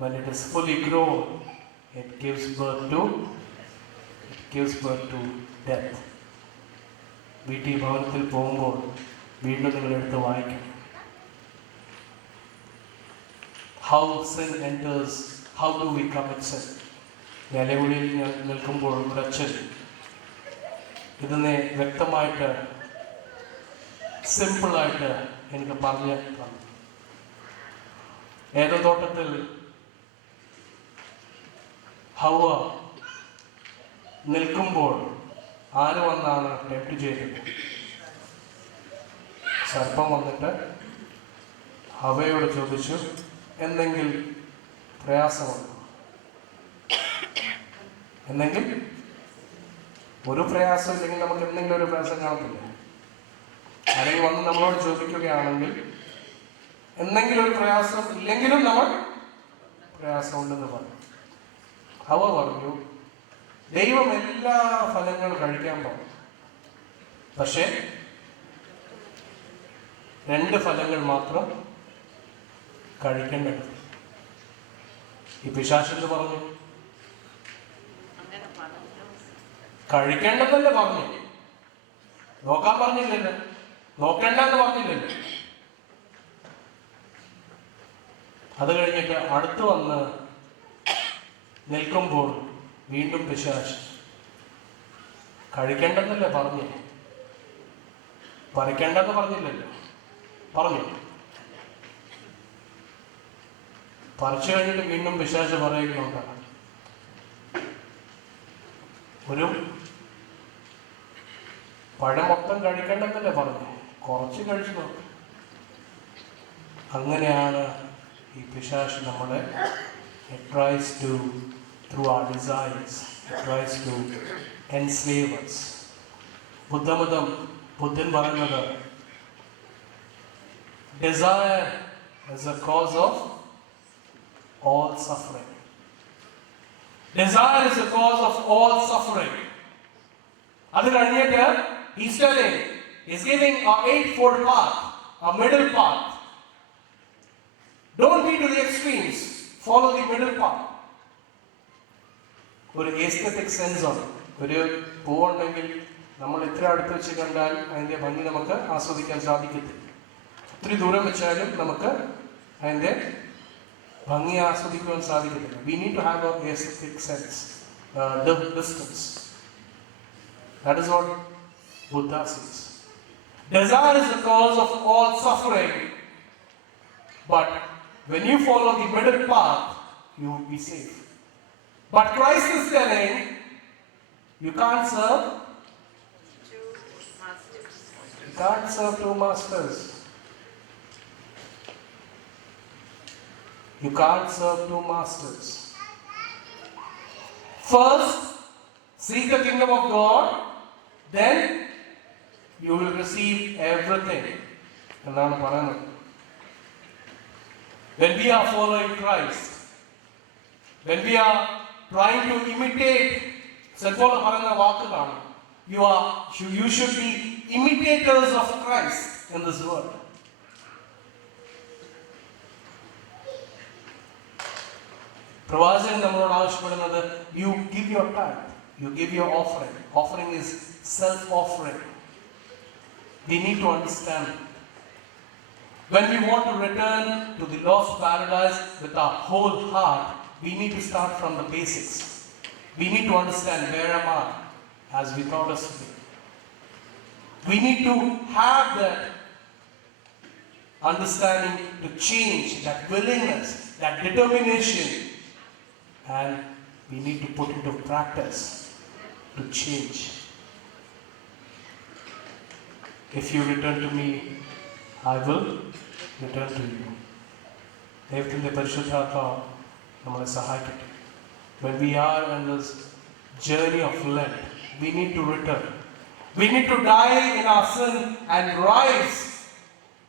when it is fully grown, it gives birth to death. വീട്ടിൽ ഭവനത്തിൽ പോകുമ്പോൾ വീണ്ടും നിങ്ങളെടുത്ത് വായിക്കണം. How sin enters, how do we commit sin? നിലവിളിയിൽ നിൽക്കുമ്പോൾ ഒരച്ഛൻ ഇതിനെ വ്യക്തമായിട്ട് സിമ്പിളായിട്ട് എനിക്ക് പറഞ്ഞു തന്നു. ഏതോ തോട്ടത്തിൽ ഹവ്വ നിൽക്കുമ്പോൾ ആര് വന്നാണ് ടെംപ്റ്റ് ചെയ്തത്? സർപ്പം വന്നിട്ട് ഹവ്വയോട് ചോദിച്ചു, എന്തെങ്കിലും പ്രയാസമുണ്ടോ? എന്തെങ്കിലും ഒരു പ്രയാസം ഇല്ലെങ്കിൽ നമുക്ക് എന്തെങ്കിലും ഒരു പ്രയാസം കാണത്തില്ല. ആരെങ്കിലും വന്ന് നമ്മളോട് ചോദിക്കുകയാണെങ്കിൽ എന്തെങ്കിലും ഒരു പ്രയാസം ഇല്ലെങ്കിലും നമ്മൾ പ്രയാസമുണ്ടെന്ന് പറഞ്ഞു. ഹവ്വ പറഞ്ഞു, ദൈവം എല്ലാ ഫലങ്ങളും കഴിക്കാൻ പറഞ്ഞു, പക്ഷെ 2 ഫലങ്ങൾ മാത്രം കഴിക്കേണ്ടത്. ഈ പിശാചെന്ന് പറഞ്ഞു, കഴിക്കേണ്ടതല്ലേ പറഞ്ഞു, നോക്കാൻ പറഞ്ഞില്ലല്ലോ, നോക്കേണ്ടെന്ന് പറഞ്ഞില്ലല്ലോ. അത് കഴിഞ്ഞിട്ട് അടുത്ത് വന്ന് നിൽക്കുമ്പോൾ വീണ്ടും പിശാച്, കഴിക്കേണ്ടെന്നല്ലേ പറഞ്ഞു, പറിക്കേണ്ടെന്ന് പറഞ്ഞില്ലല്ലോ, പറഞ്ഞു. പറിച്ചു കഴിഞ്ഞിട്ട് വീണ്ടും പിശാച് പറയുന്നുണ്ട്, ഒരു പഴം മൊത്തം കഴിക്കേണ്ടെന്നല്ലേ പറഞ്ഞു, കുറച്ച് കഴിച്ചു നോക്കും. അങ്ങനെയാണ് ഈ പിശാച് നമ്മളെ tries to, through our desires, it tries to enslave us. ബുദ്ധൻ പറയുന്നത്, desire is a cause of all suffering. Desire is the cause of all suffering. അത് കഴിഞ്ഞിട്ട് he's telling, he's giving a 8-fold path, a middle path. Don't be to the extremes, follow the middle path. ഒരു aesthetic sense ആണ്. ഒരു പൂവുണ്ടെങ്കിൽ നമ്മൾ എത്ര അടുത്ത് വെച്ച് കണ്ടാൽ അതിൻ്റെ ഭംഗി നമുക്ക് ആസ്വദിക്കാൻ സാധിക്കത്തില്ല. ഒത്തിരി ദൂരം വെച്ചാലും നമുക്ക് അതിൻ്റെ ഭംഗി ആസ്വദിക്കുവാൻ സാധിക്കത്തില്ല. We need to have a aesthetic sense, distance. That is what Buddha says. Desire is the cause of all suffering, but when you follow the middle path, you will be safe. But Christ is telling, you can't serve 2 masters. You can't serve 2 masters. You can't serve 2 masters. First, seek the kingdom of God, then you will receive everything. എന്നാണ് പറയുന്നത്. When we are following Christ, when we are trying to imitate, St. Paul പറയുന്ന വാക്കുകളാണ്, you should be imitators of Christ in this world. പ്രവാചകൻ നമ്മളോട് ആവശ്യപ്പെടുന്നത്, you give your time, you give your offering. Offering is self-offering. We need to understand, when we want to return to the lost paradise with our whole heart, we need to start from the basics. We need to understand, where am I, as we taught us today. We need to have that understanding to change, that willingness, that determination, and we need to put into practice to change. If you return to me, I will return to you. ദൈവത്തിൻ്റെ പരിശുദ്ധാത്മാവ് നമ്മളെ സഹായിക്കട്ടെ. When we are in this journey of Lent, we need to return. We need to die in our sin and rise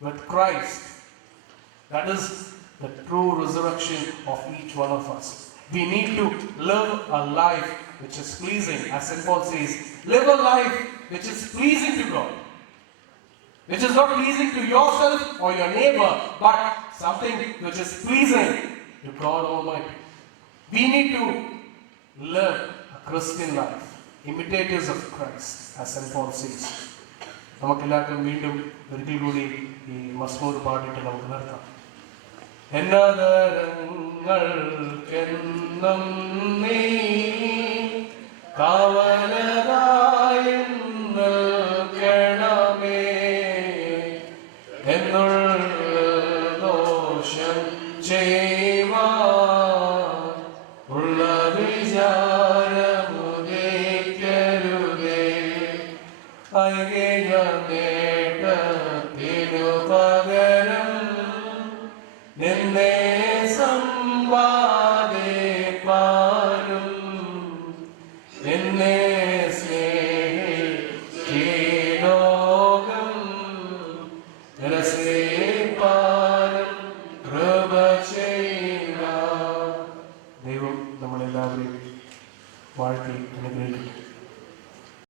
with Christ. That is the true resurrection of each one of us. We need to live a life which is pleasing, as St. Paul says, live a life which is pleasing to God. Which is not pleasing to yourself or your neighbor, but something which is pleasing to God Almighty. We need to live a Christian life, imitators of Christ, as St. Paul says. നമുക്കെല്ലാവർക്കും വീണ്ടും ഒരിക്കൽ കൂടി ഈ മസ്മൂർ പാടിയിട്ട് നമുക്ക് നിർത്താം. എന്നതരങ്ങൾക്കെന്നും നീ കാവലരായി നിൽക്കണമേ, എന്നുള്ള ദോഷം ചെയ്യുവാൻ ഉള്ള വിചാരമുദിക്കരുതേ. ഐകിക നേട്ടത്തിനു പകരം നിന്നെ